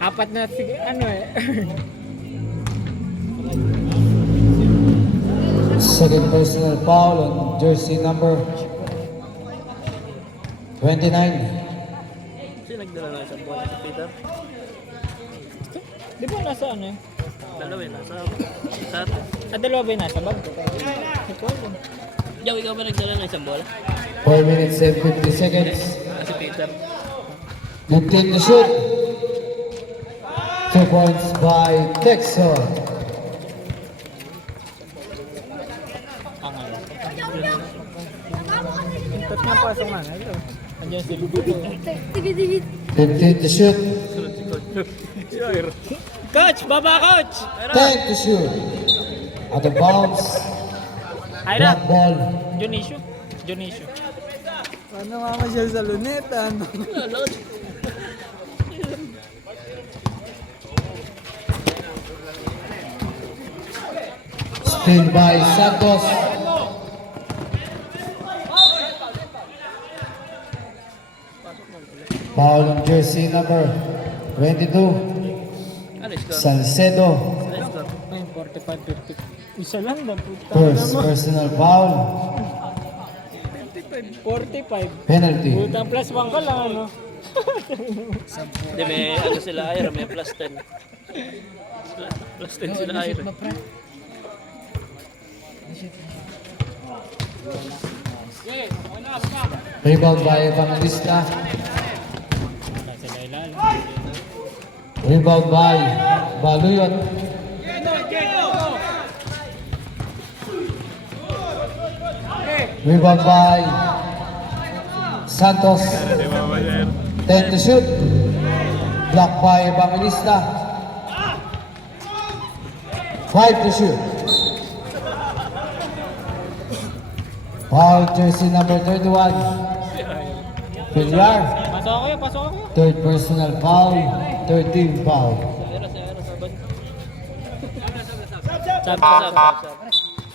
Apat na si ano eh. Second personal foul on jersey number 29. Kasi nagdala na isang buwan si Peter. Di ba nasa ano eh? Dalawa yun, nasa dati. Dalawa ba yung nasa bag? Ikaw lang. Ikaw ba nagdala na isang bola? 4 minutes and 50 seconds. Si Peter. 15 to shoot. 2 points by Texon. Tat nga pasok na. Ito. Andiyan si Lugo. 15 to shoot. Coach! Baba coach! 10 to shoot. Out of bounds. Ira! Black ball. Dionisio. Ano mama siya sa luneta? Ano? Steal by Santos. Foul on jersey number 22. Ano score? Salcedo. Ano score? Ay, 45-50. Isa lang ba? Puta First naman. personal foul. 45. Penalty. Puta plus 1 ka lang ano. Hindi, may ano sila Ira, may plus 10. Plus 10 sila Ira. Rebound by Evangelista. Sila ilalim. Rebound by Baluyot. Rebound by Santos. 10 to shoot. Blocked by Evangelista. 5 to shoot. Foul jersey number 31. Villar. Pasok ako yun, pasok ako yun. Third personal foul. Third team foul. Sab.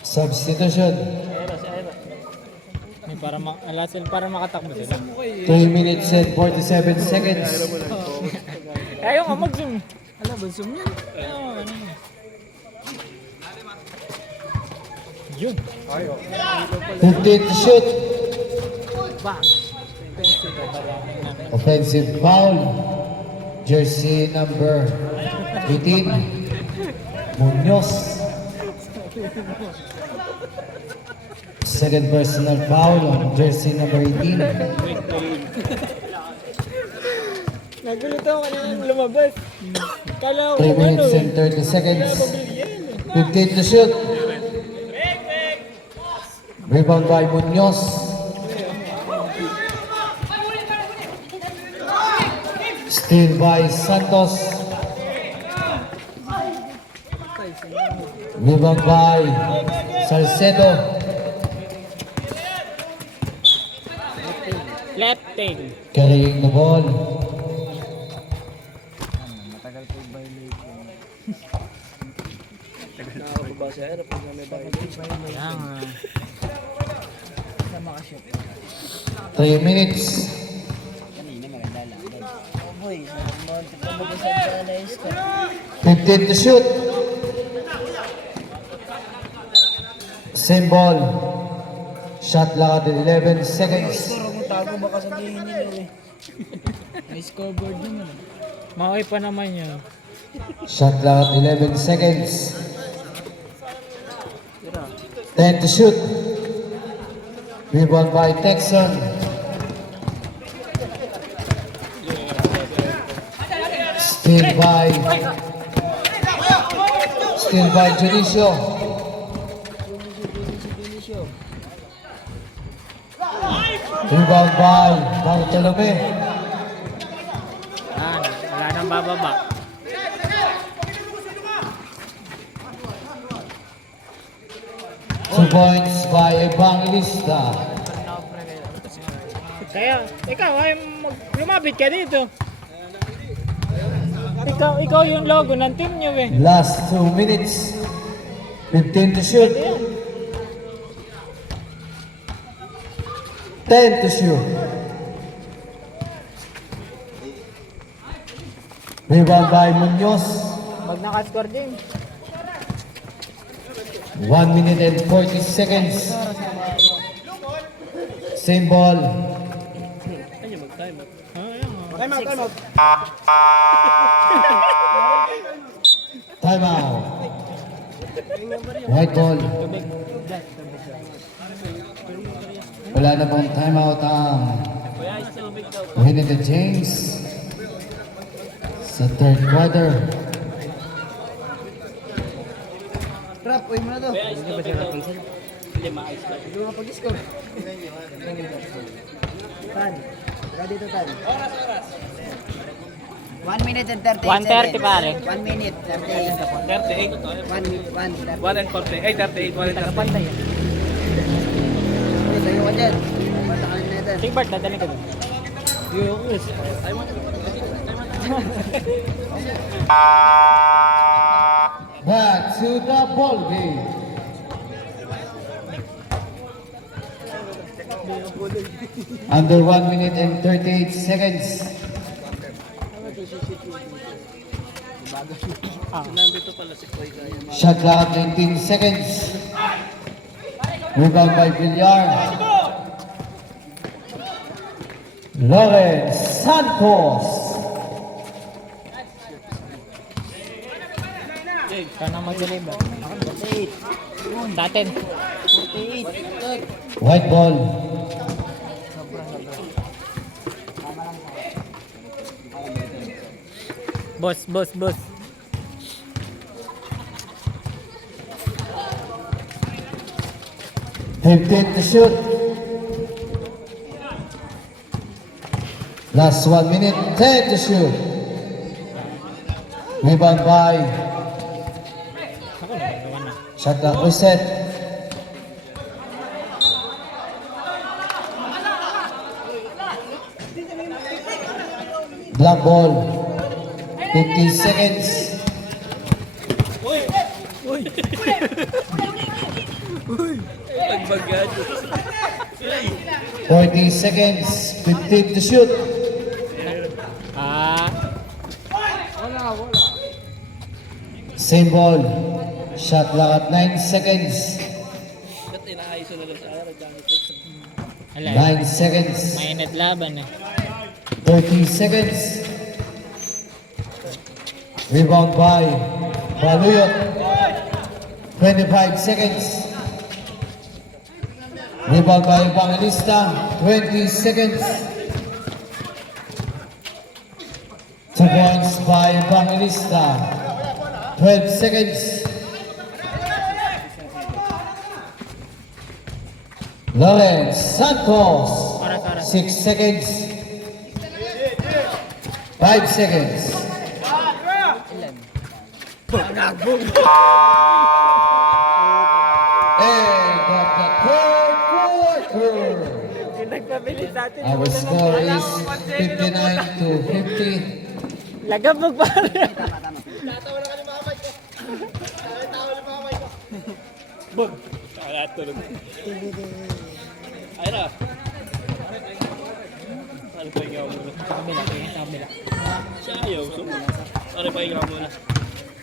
Substitution. May para makatakbo sila. 3 minutes and 47 seconds. Ayaw nga mag-zoom. Ano ba, zoom yan? Yun. 15 to shoot. Bang. Offensive foul. Jersey number 18. Munoz. Second personal foul on jersey number 18. Nagulito ako kanina lumabas. Kala ko 3 minutes and 30 seconds. 15 to shoot. Rebound by Munoz. Steal by Santos. Rebound by Salcedo. left tail. Carrying the ball. Nakakababa sa air pag may violation. Yan. 3 minutes. Kanina maganda lang. Oh boy, sa mabasag na isko. 15 to shoot. Same ball. Shot lang at 11 seconds. Turo mo tago baka sabihin nila eh. May scoreboard naman. Maoy pa naman yun. Shot lang at 11 seconds. 10 to shoot. Rebound by Texan. Steal by Junicio. Rebound by Bartolome. Yan. Wala nang bababa. Two points by Evangelista. Kaya, ikaw ay lumapit ka dito. Ikaw yung logo ng team nyo eh. Last 2 minutes. 15 to shoot. 10 to shoot. Rebound by Munoz. Pag nakascore din. 1 minute and 40 seconds. Same ball. Kanya mag-time out. Time out. White ball. Wala na pong time out ang Winnie James sa third quarter. Trap, uy mo na to. Hindi maayos ka. Hindi mo pag-score. Tan, ready to tan. 1 minute and 38 1:30 pare. 1 minute, 38. 38. 1 1 and 40. Ay, 38. 1 and 38. Sa'yo ka dyan. Patakalin na ito. Si Bart, dadali ka doon. Back to the ball game. Under 1 minute and 38 seconds. Nandito pala si Koy Gaya. Shot clock 19 seconds. Rebound by Villar. Lawrence Santos. Sana mag-deliver. Datin. White ball. Boss. 15 to shoot. Last 1 minute, 10 to shoot. Rebound by shot clock reset. ball. 15 seconds. 40 seconds. 15 to shoot. Ah, Same ball. Shot clock at 9 seconds. wala. 9 seconds. Mainit laban eh. 30 seconds. Rebound by Baluyot. 25 seconds. Rebound by Evangelista. 20 seconds. 2 points by Evangelista. 12 seconds. Lawrence Santos. 6 seconds. 5 seconds. And at the third quarter, Nagpabilis natin. our score is 59 to 50. Lagabog pare. Wala tulog. Ay na. Ano pa ikaw muna? Sa kabila, tingin sa kabila. Siya ayaw. Ano pa ikaw muna?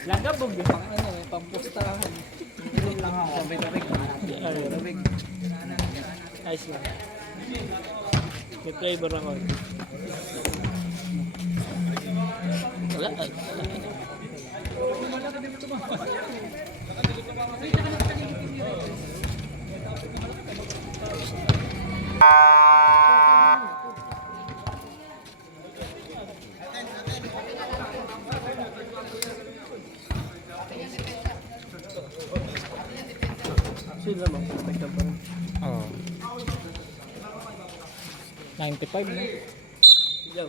Lagabog eh. Pampusta lang. Inom lang ako. Sabay-sabay. Ayos lang. Mag-flavor ako. Wala. Sila mo, perfect pa rin. Oo. 95 na. Yo.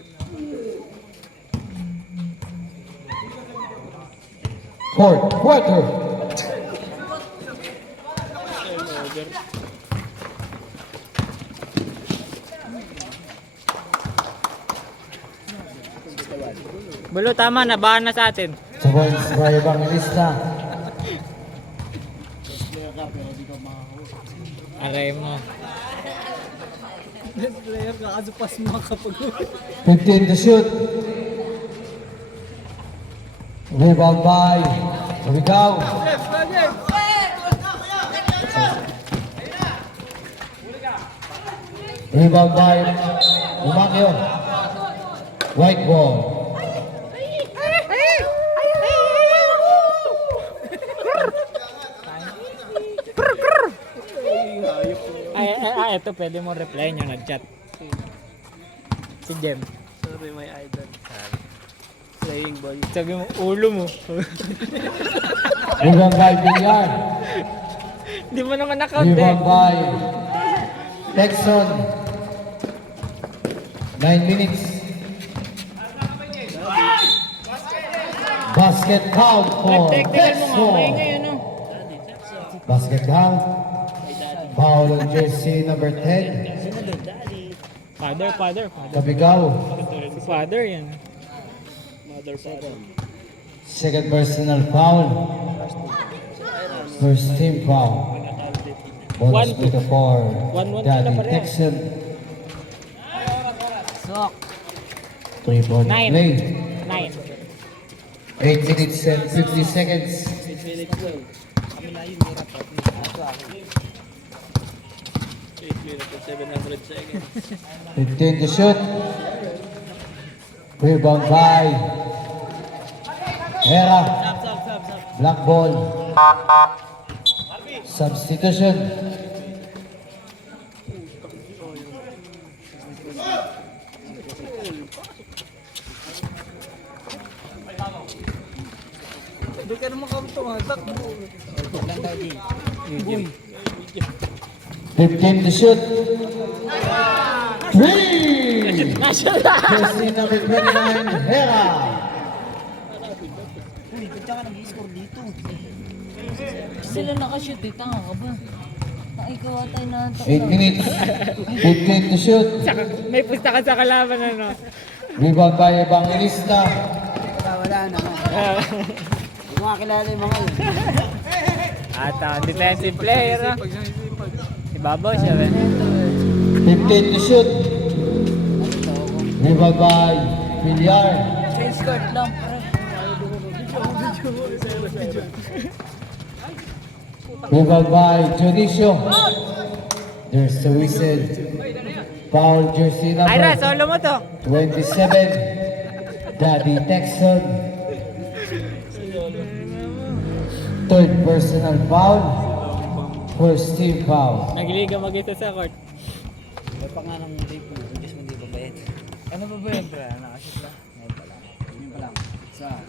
Fourth quarter. Turnover. Bulo, tama na. Bahan na sa atin. 2 points by Evangelista. Aray mo. 15 to shoot. Rebound by Rigaw. Rebound by Umakyo. White ball. Ito pwede mo reply nyo nag-chat. Si Jem. Sorry, my idol. Playing ball. Sabi mo, ulo mo. Rebound by Villar. Hindi mo naman na-count eh. Rebound by Texon. 9 minutes. Basket count for Technical mo nga. Texon. Maingay ano. Basket count. Foul on jersey number 10. Father. Kabigaw. Si father yan. Mother, father. Second personal foul. First team foul. Bonus with a 4. 1-1 Daddy na pareha. Texan. Sok. 3-point Nine. play. 9. 8 minutes and 50 seconds. 8 minutes lang. 8 minutes and 700 seconds. 15 to shoot. Rebound by Hera. Black ball. Substitution. Hindi ka naman kami tumatak. Lang daw din. 15 to shoot. 3! Jersey number 29, Hera. Uy, ba't ka nag-i-score dito? Sila nakashoot eh, tanga ka ba? Ikaw atay na 8 minutes. 15 to shoot. May pusta ka sa kalaban ano. Rebound by Evangelista. Wala naman. Hindi ko makakilala yung mga yun. At defensive player. Si Babaw siya. 15 to shoot. Rebound by Villar. Change card lang, pre. Rebound by Junicio. There's the whistle. Foul jersey Ira, number solo mo to. 27. Daddy Texon. Third personal foul. First team foul. Nagliga mag-ito sa court. May panganang hindi po. Hindi mo hindi babayad. Ano ba ba yun, pre? Nakasip lang. Ngayon pa lang. Ngayon pa lang. Sa?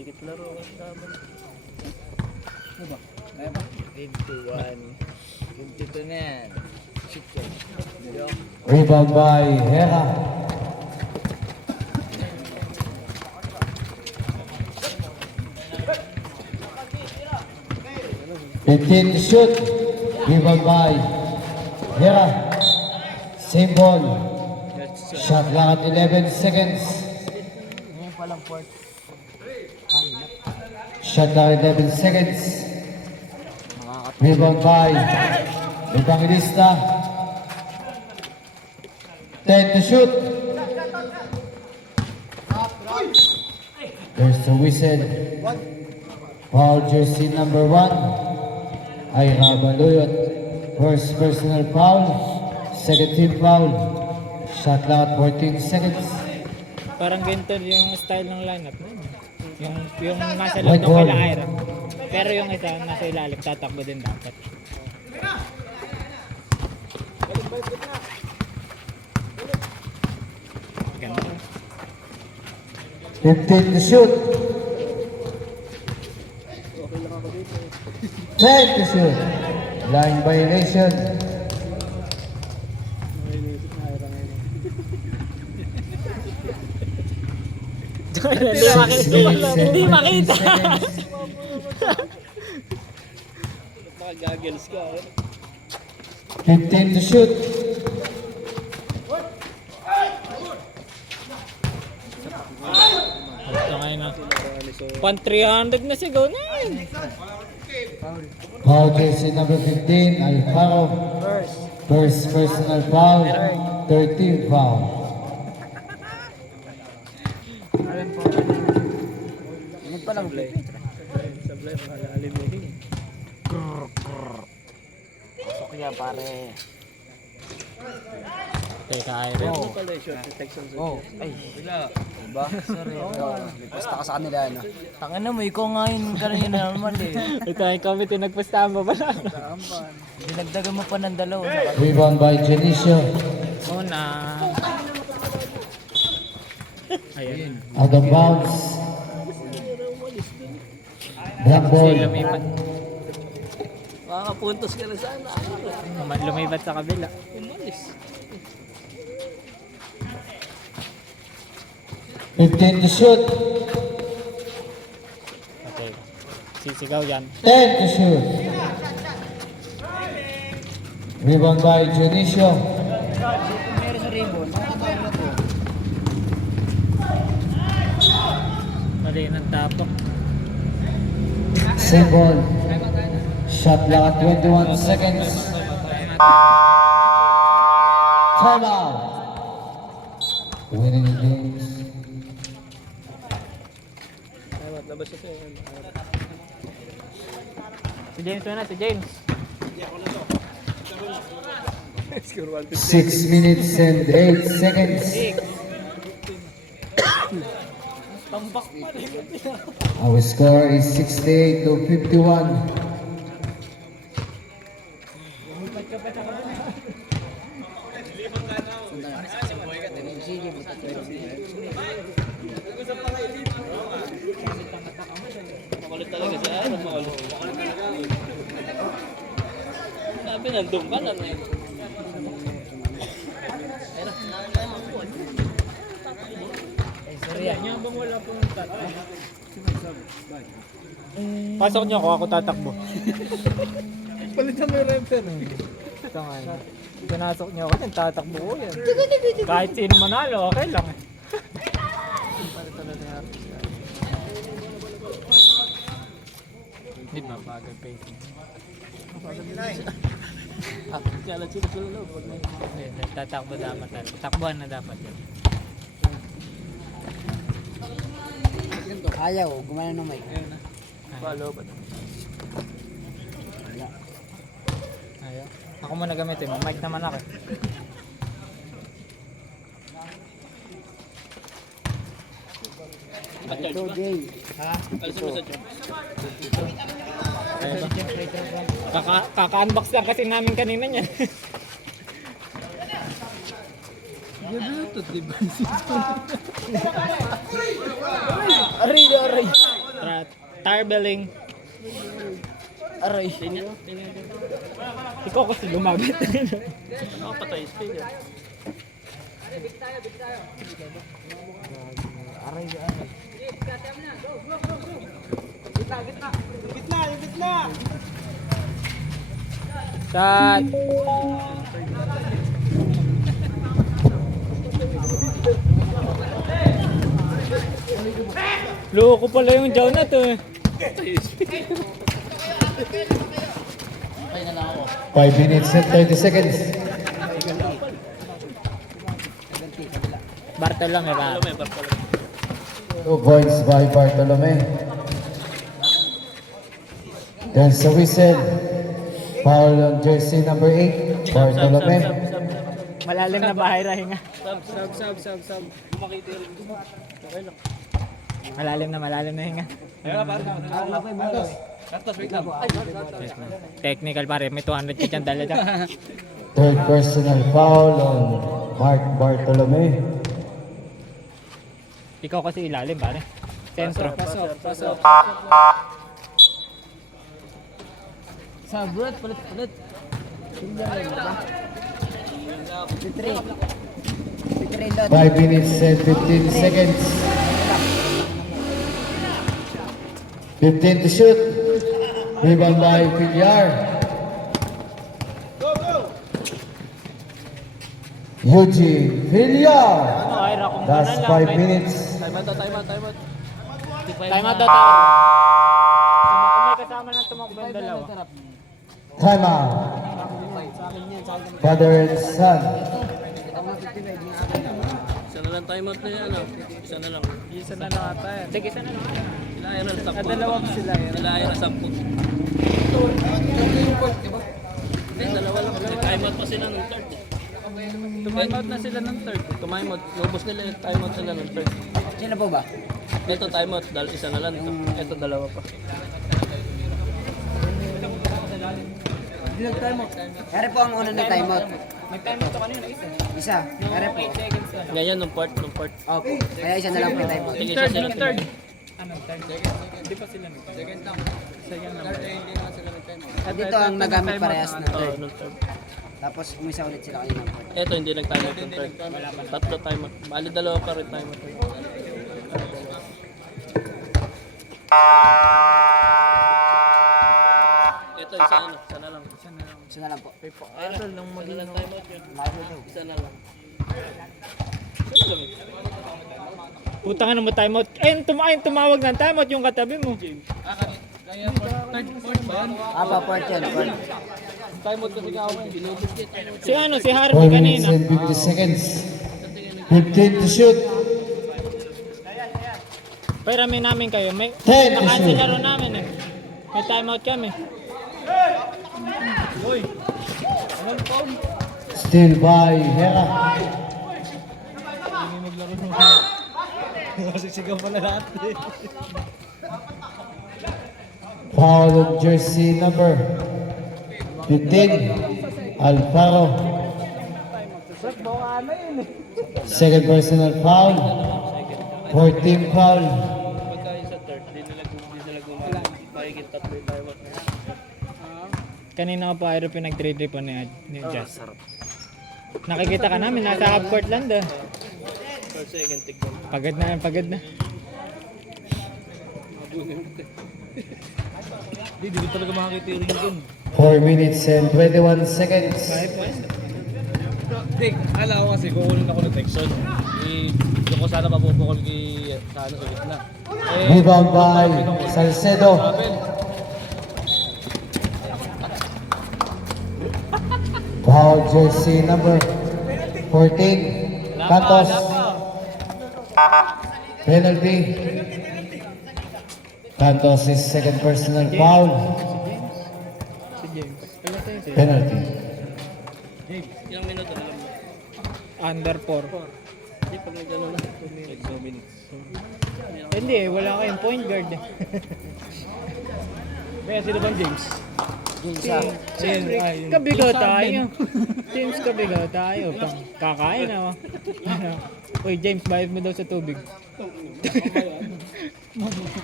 Dikit laro. Ano ba? Ngayon pa? 51. 52 na yan. Shoot ko. Rebound by Hera. Fifteen to shoot. Rebound by Hera. Same ball. Shot lang at 11 seconds. Ngayon pa lang, Port. Shot lang at 11 seconds. Rebound by Evangelista. 10 to shoot. There's the whistle. Foul jersey number 1. Ira Baluyot. First personal foul. Second team foul. Shot lang at 14 seconds. Parang ganito yung style ng lineup. Yung nasa loob ng kila Ira. Pero yung isa nasa ilalim, tatakbo din dapat. Ganun. 15 to shoot. 10 to shoot. Line violation. Hindi makita. Makagagels ka. 15 to shoot. Ito ngayon na. 1,300 na sigaw na yun. Foul jersey number 15, Alfaro. First personal foul. 13 foul. Ngayon pa lang, play. Sablay, makalalim mo rin. Pasok yan, pare. Teka, Ira. Ano pala yung short detection sa Oh, ay. Diba? Sorry. Basta ka sa kanila, ano? Tangin na mo, ikaw nga yun kanina normal eh. Ito ay kami tinagpustahan mo ba na? Dinagdagan mo pa ng dalawa. Rebound by Janicio. Una. Ayun. Out of bounds. Black ball. Lumipat. Makakapuntos ka na sana. Lumipat sa kabila. Umalis. 15 to shoot. Okay. Sisigaw yan. 10 to shoot. Rebound by Junicio. Meron sa ribbon. Mali ng tapok. Same ball. Shot lang at 21 seconds. Time out. Winning the games. Labas siya sa'yo. Si James muna, si James. 6 minutes and 8 seconds. Our score is 68 to 51. Makulit talaga sa araw. Makulit. Sabi, nandun ka lang eh. Niya bang wala pong tatakbo? Pasok niyo ako tatakbo. Palitan mo yung refer. Ito nga yun. Pinasok niyo ako, tatakbo ko yan. Kahit sino manalo, okay lang eh. Di ba bagay pacing? Kaya lang sila sila loob. Pag may Hindi, tatakbo dapat. Takbuhan na dapat yun. Ayaw, gumana ng mic. follow ba? Ayaw. Ako muna gamitin mo. Mic naman ako. Ito, Jay. Alisin mo sa dyan. Ayaw ba? Kaka-unbox lang kasi namin kanina niyan. Bluetooth, di ba? Aray. Tire belling. Aray. Ikaw kasi lumabit. Ako patay, speed yan. Shot! Loko pala yung jaw na to eh. 5 minutes and 30 seconds. Bartel lang eh ba? May barko lang. 2 points by Bartolome. There's a whistle. Foul on jersey number 8, Bartolome. Malalim na bahay rahinga. Sub. Makita rin. Okay lang. Malalim na hinga. Technical pare, may 200 ka dyan dala dyan. Third personal foul on Mark Bartolome. Ikaw kasi ilalim pare. Sentro. Pasok. Sa brot, palit. Hindi lang ba? Pitri lot. 5 minutes and 15 seconds. 15 to shoot. Rebound by Villar. Eugene Villar. Ano, Ira, kung Last ganun lang. 5 minutes. Time out. Time out daw tayo. Kung may kasama ng tumakbo yung dalawa. Time out. Father and son. Isa na lang time out na yan. Isa na lang. Isa na lang ata yan. Sige, isa na lang. Sila ay na 10. Dalawa pa sila. Sila ay na 10. Dalawa lang. Time out pa sila ng third. Time out na sila ng third. Time out. Lubos nila yung time out sila ng third. Sino po ba? Ito time out. Isa na lang. Ito dalawa pa. Kaya po ang una na timeout. May time out kanina isa. Isa. Kaya po. Ganyan ng part. Opo. Kaya isa na lang po yung timeout. Sige, Third, siya yung sila. third. Anong third? Hindi pa sila nag second lang. Second lang. At dito ang nagamit parehas na Oo, third. ng third. Tapos umisa ulit sila kanina. Ito hindi nag-time out ng third. Tatlo time out. Bali dalawa pa rin time out. Ito isa ano, isa na lang. Isa na lang po. Aral lang maging time out yun. Isa na lang. Puta nga naman time out. Ayun, tumawag ng time out yung katabi mo. Aba, port yan. Port. Time out kasi ako eh. Binubos kita. Si ano, si 4 Harvey minutes kanina. and 50 seconds. 15 to shoot. Pairami namin kayo. May 10 to nakancel shoot. laro namin eh. May time out kami. Still by Hera. Foul on jersey number 15, Alfaro. Second personal foul. 14 foul. Pagka sa third, di nila gumagawa. Pakikita tatlo yung time out na yan. Kanina ko pa aero pinag-trade-tripan ni Jazz. Nakikita ka namin, nasa half court lang da. Per second, tignan. Pagod na. Hindi ko talaga makakita yung ring dun. 4 minutes and 21 seconds. Dick, alam ko kasi kukunin ako ng Texon. Doon ko sana mapupukol kay sana sa gitna. Rebound by Salcedo. Foul jersey number 14, Santos. Penalty. Santos is second personal foul. Si James. Wala tayo si Penalty. Ilang minuto na lang. under 4. Hindi, pag nag-ano na. 2 minutes. Hindi, wala kayong point guard. Kaya sino bang James? Siyempre, kabigaw tayo. James, kabigaw tayo. Kakain na. Ano? Uy, James, bayad mo daw sa tubig.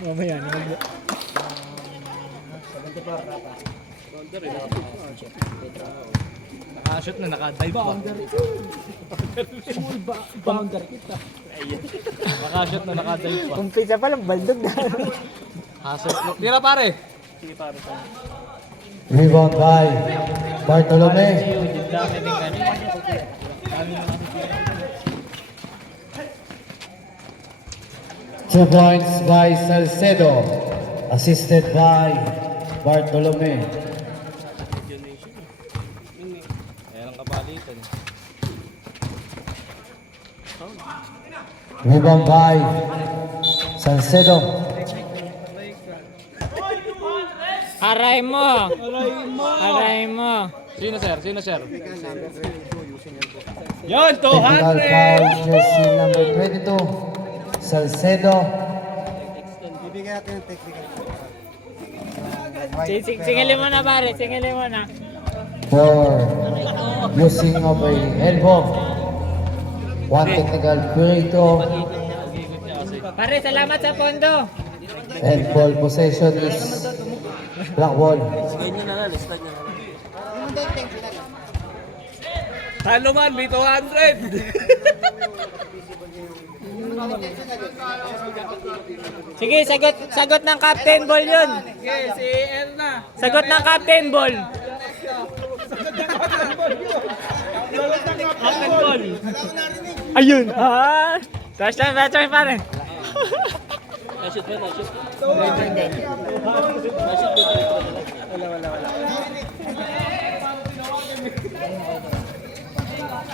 Mamaya na. Nakashoot na, nakadive pa. Boundary kita. Nakashoot na, nakadive pa. Kumpisa pa lang, baldog na. Hasot. Tira pare. Sige pare. Rebound by Bartolome. Yung dami din kanina. 2 points by Salcedo, assisted by Bartolome. Ayan ang kapalitan. Rebound by Salcedo. Aray mo! Aray mo! Sino sir? Sino sir? Yon, Technical foul, jersey number 22, Salcedo. Singilin mo na pare, singilin mo na. For using of a elbow. One technical free throw Pare, salamat sa pondo. and ball possession is black ball. Talo man, may 200. Sige, sagot ng Captain Ball yun. Sige, si Erna. Sagot ng Captain Ball. Captain Ball. Ayun. Ah! Touchdown pare. Nashoot ba? Nashoot?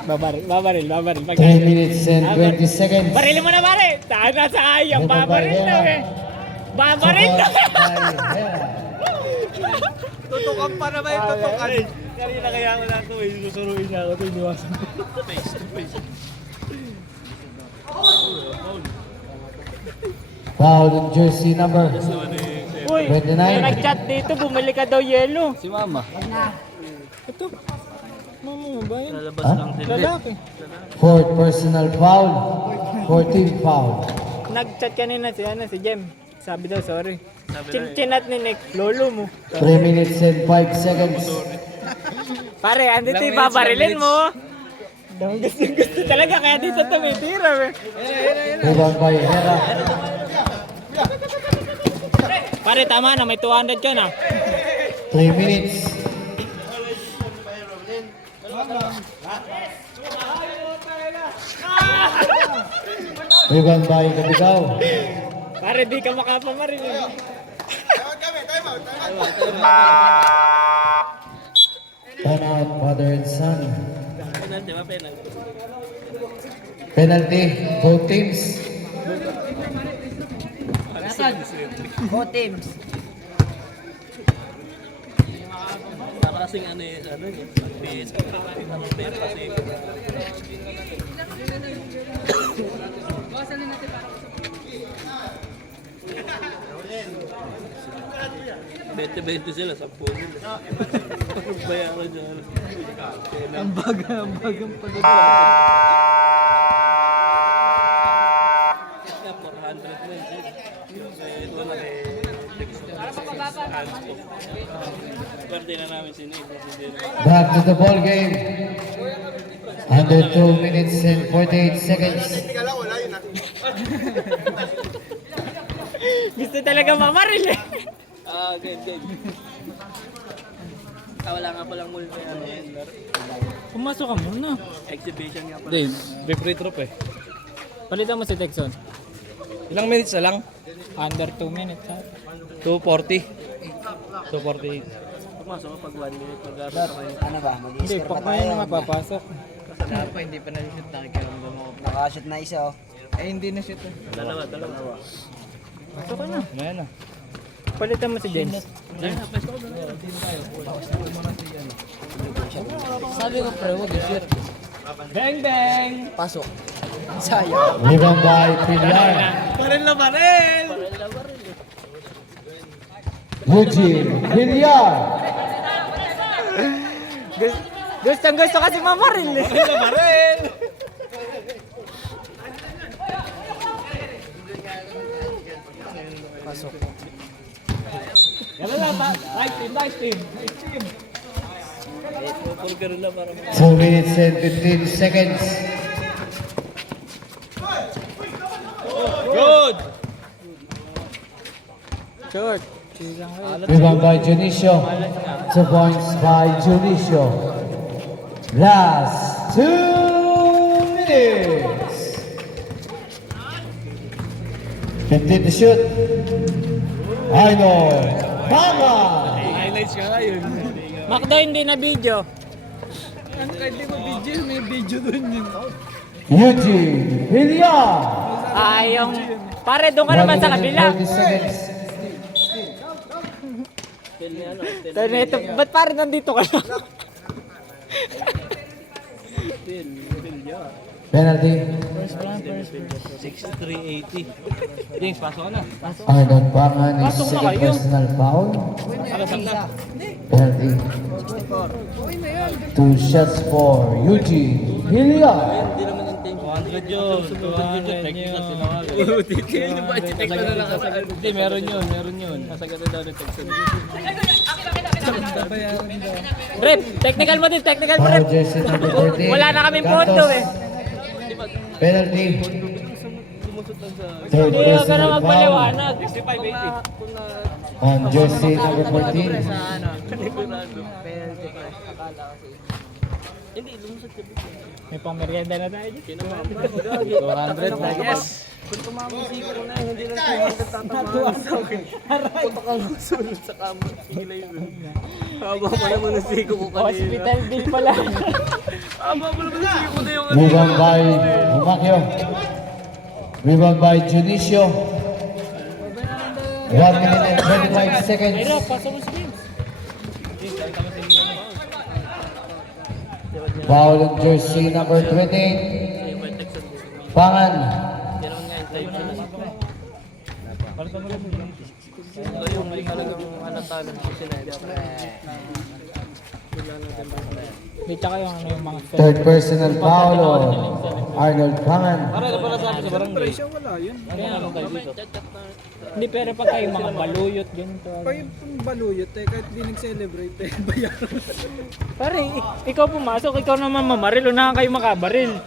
Babaril. 3 minutes and 20 seconds. Barilin mo na pare. Sana sa ayang babaril na eh. Babaril na. Tutukan pa na ba yung tutukan? Kanina kaya ako na ito eh. Susuruin niya ako ito. Iniwasan ko. Face to face. Foul in jersey number Uy, 29. yung nag-chat dito, bumili ka daw yelo. Si Mama. Ito. Mama ba yun? Lalabas Huh? lang sila. Lalaki. Fourth personal foul, 14 foul. Nag-chat kanina si Jem. Sabi daw, sorry. Chin-chinat ni Nick, lolo mo. 3 minutes and 5 seconds. Pare, andito yung babarilin mo. Gusto talaga, kaya dito tumitira. Rebound by Herrera. Pare, tama na, may 200 ka na. 3 minutes. Rebound by Gabigaw. Pare, di ka makapamaril. Turn out father and son. Penalty ba? Penalty. Penalty, both teams. Both teams. Para kasing ano eh. Ano eh. Pero kasi. Bente sila sa pool. Parang bayaran dyan. Ang bagang pagdadala. 400 mo yun. Ito na kay Hands po. Swerte na namin si Nick. Back to the ball game. Under 2 minutes and 48 seconds. Gusto talaga mamaril eh. Game. Wala nga palang multi ano yun. Pumasok ka muna. Exhibition nga pala. Hindi, free drop eh. Palitan mo si Texon. Ilang minutes na lang? Under 2 minutes ha. 2:40. 2:48. pumasok pag 1 minute mag-aaral Dot, kayo. ano ba? Hindi, Mag-i-score pag pa ngayon tayo. na mapapasok. Wala pa, hindi pa na-shoot. Nakikiramdam ako. Nakashoot na isa oh. Eh, hindi na shoot. Dalawa. Pasok ka na. Ayan na. Palitan mo si James. Sabi ko, pre, huwag i-shoot. Bang bang! Pasok. Sayang. Rebound by Pilar. Baril na baril! Eugene Villar. Gusto kasi mamaril eh. Baril na baril! Pasok. Yan lang ba? Nice team. Pupul ka rin lang para 2 minutes and 15 seconds. Good! Short. Silang kayo. Rebound by Junicio. 2 points by Junicio. Last 2 minutes. 15 to shoot. Arnold Tama. Highlights ka ngayon. Macdo hindi na video. Hindi mo video, may video dun yun. Eugene Villar. Yung... Pare, doon ka naman sa 1 kabila. minute and 30 seconds. Dahil ito, ba't pare nandito ka na? Penalty. 6380. James, pasok ka na. Arnold Pangan is Pasok na second kayo. personal foul. Pasok na. Penalty. 2 shots for Eugene Villar. 200 yun. 200 technical tinawagan. Technical na lang kasi. Hindi, meron yun. Kasagat daw ng technical. Rep, technical mo din, technical mo Foul rep. jersey number 14. Wala na kaming punto eh. Penalty. Third Hindi ka na personal foul magpaliwanag. 6580. on jersey number 14. May pang merienda na tayo dyan. 200 na. Yes! Kung tumamang ko na, hindi lang tayo magtatatamaan sa akin. Putok ang susunod sa kamo. Hila yun. Haba pa naman ang siko ko kanina. Hospital bill pala. Haba pa naman ang siko na yung Rebound by Humacchio. Rebound by Junicio. 1 minute and 25 seconds. Pero, pasok mo si James. Foul on jersey number 20. Pangan. Ito yung may talagang anatalan sa sinabi. Di tsaka yung ano yung mga Third personal foul on Arnold Pangan. Para na pala sabi sa barangay. Hindi, pero pagka yung mga baluyot, ganito. Baluyot kahit di nag-celebrate bayaran. Pare, ikaw pumasok, ikaw naman mamaril, unahan kayo makabaril.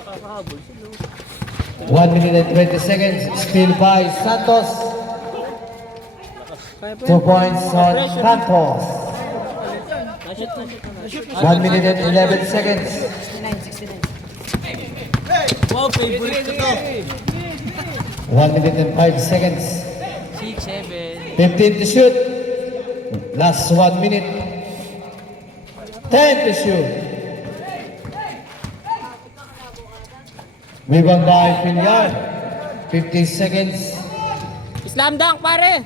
1 minute and 20 seconds. Steal by Santos. 2 points on Santos. 1 minute and 11 seconds. 69. Wow, favorite ko to. 1 minute and 5 seconds. 6, 7. 15 to shoot. Last 1 minute. 10 to shoot. Rebound by Villar. 50 seconds. Slam dunk, pare!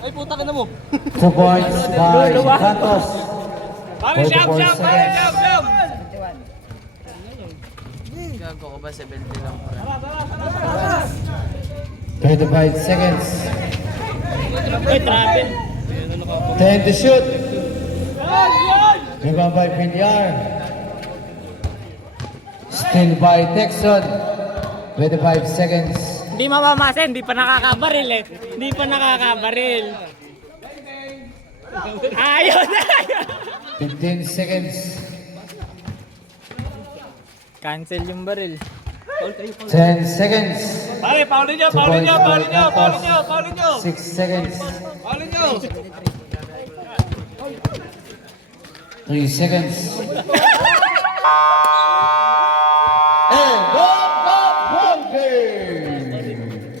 Ay, puta ka na mo. 2 points by Santos. Pare, 44 seconds. Gago ko ba 70 lang? 35 seconds. Uy, trapin. 10 to shoot. Rebound by Villar. Still by Texon. 25 seconds. Hindi mamamasa, hindi pa nakakabaril eh. Hindi pa nakakabaril. Ayun! 15 seconds. Cancel yung baril. 10 seconds. Pare, paulin nyo, 2 paulin points nyo, by paulin nyo, paulin nyo, Santos. paulin nyo. 6 seconds. Paulin nyo. 3 seconds.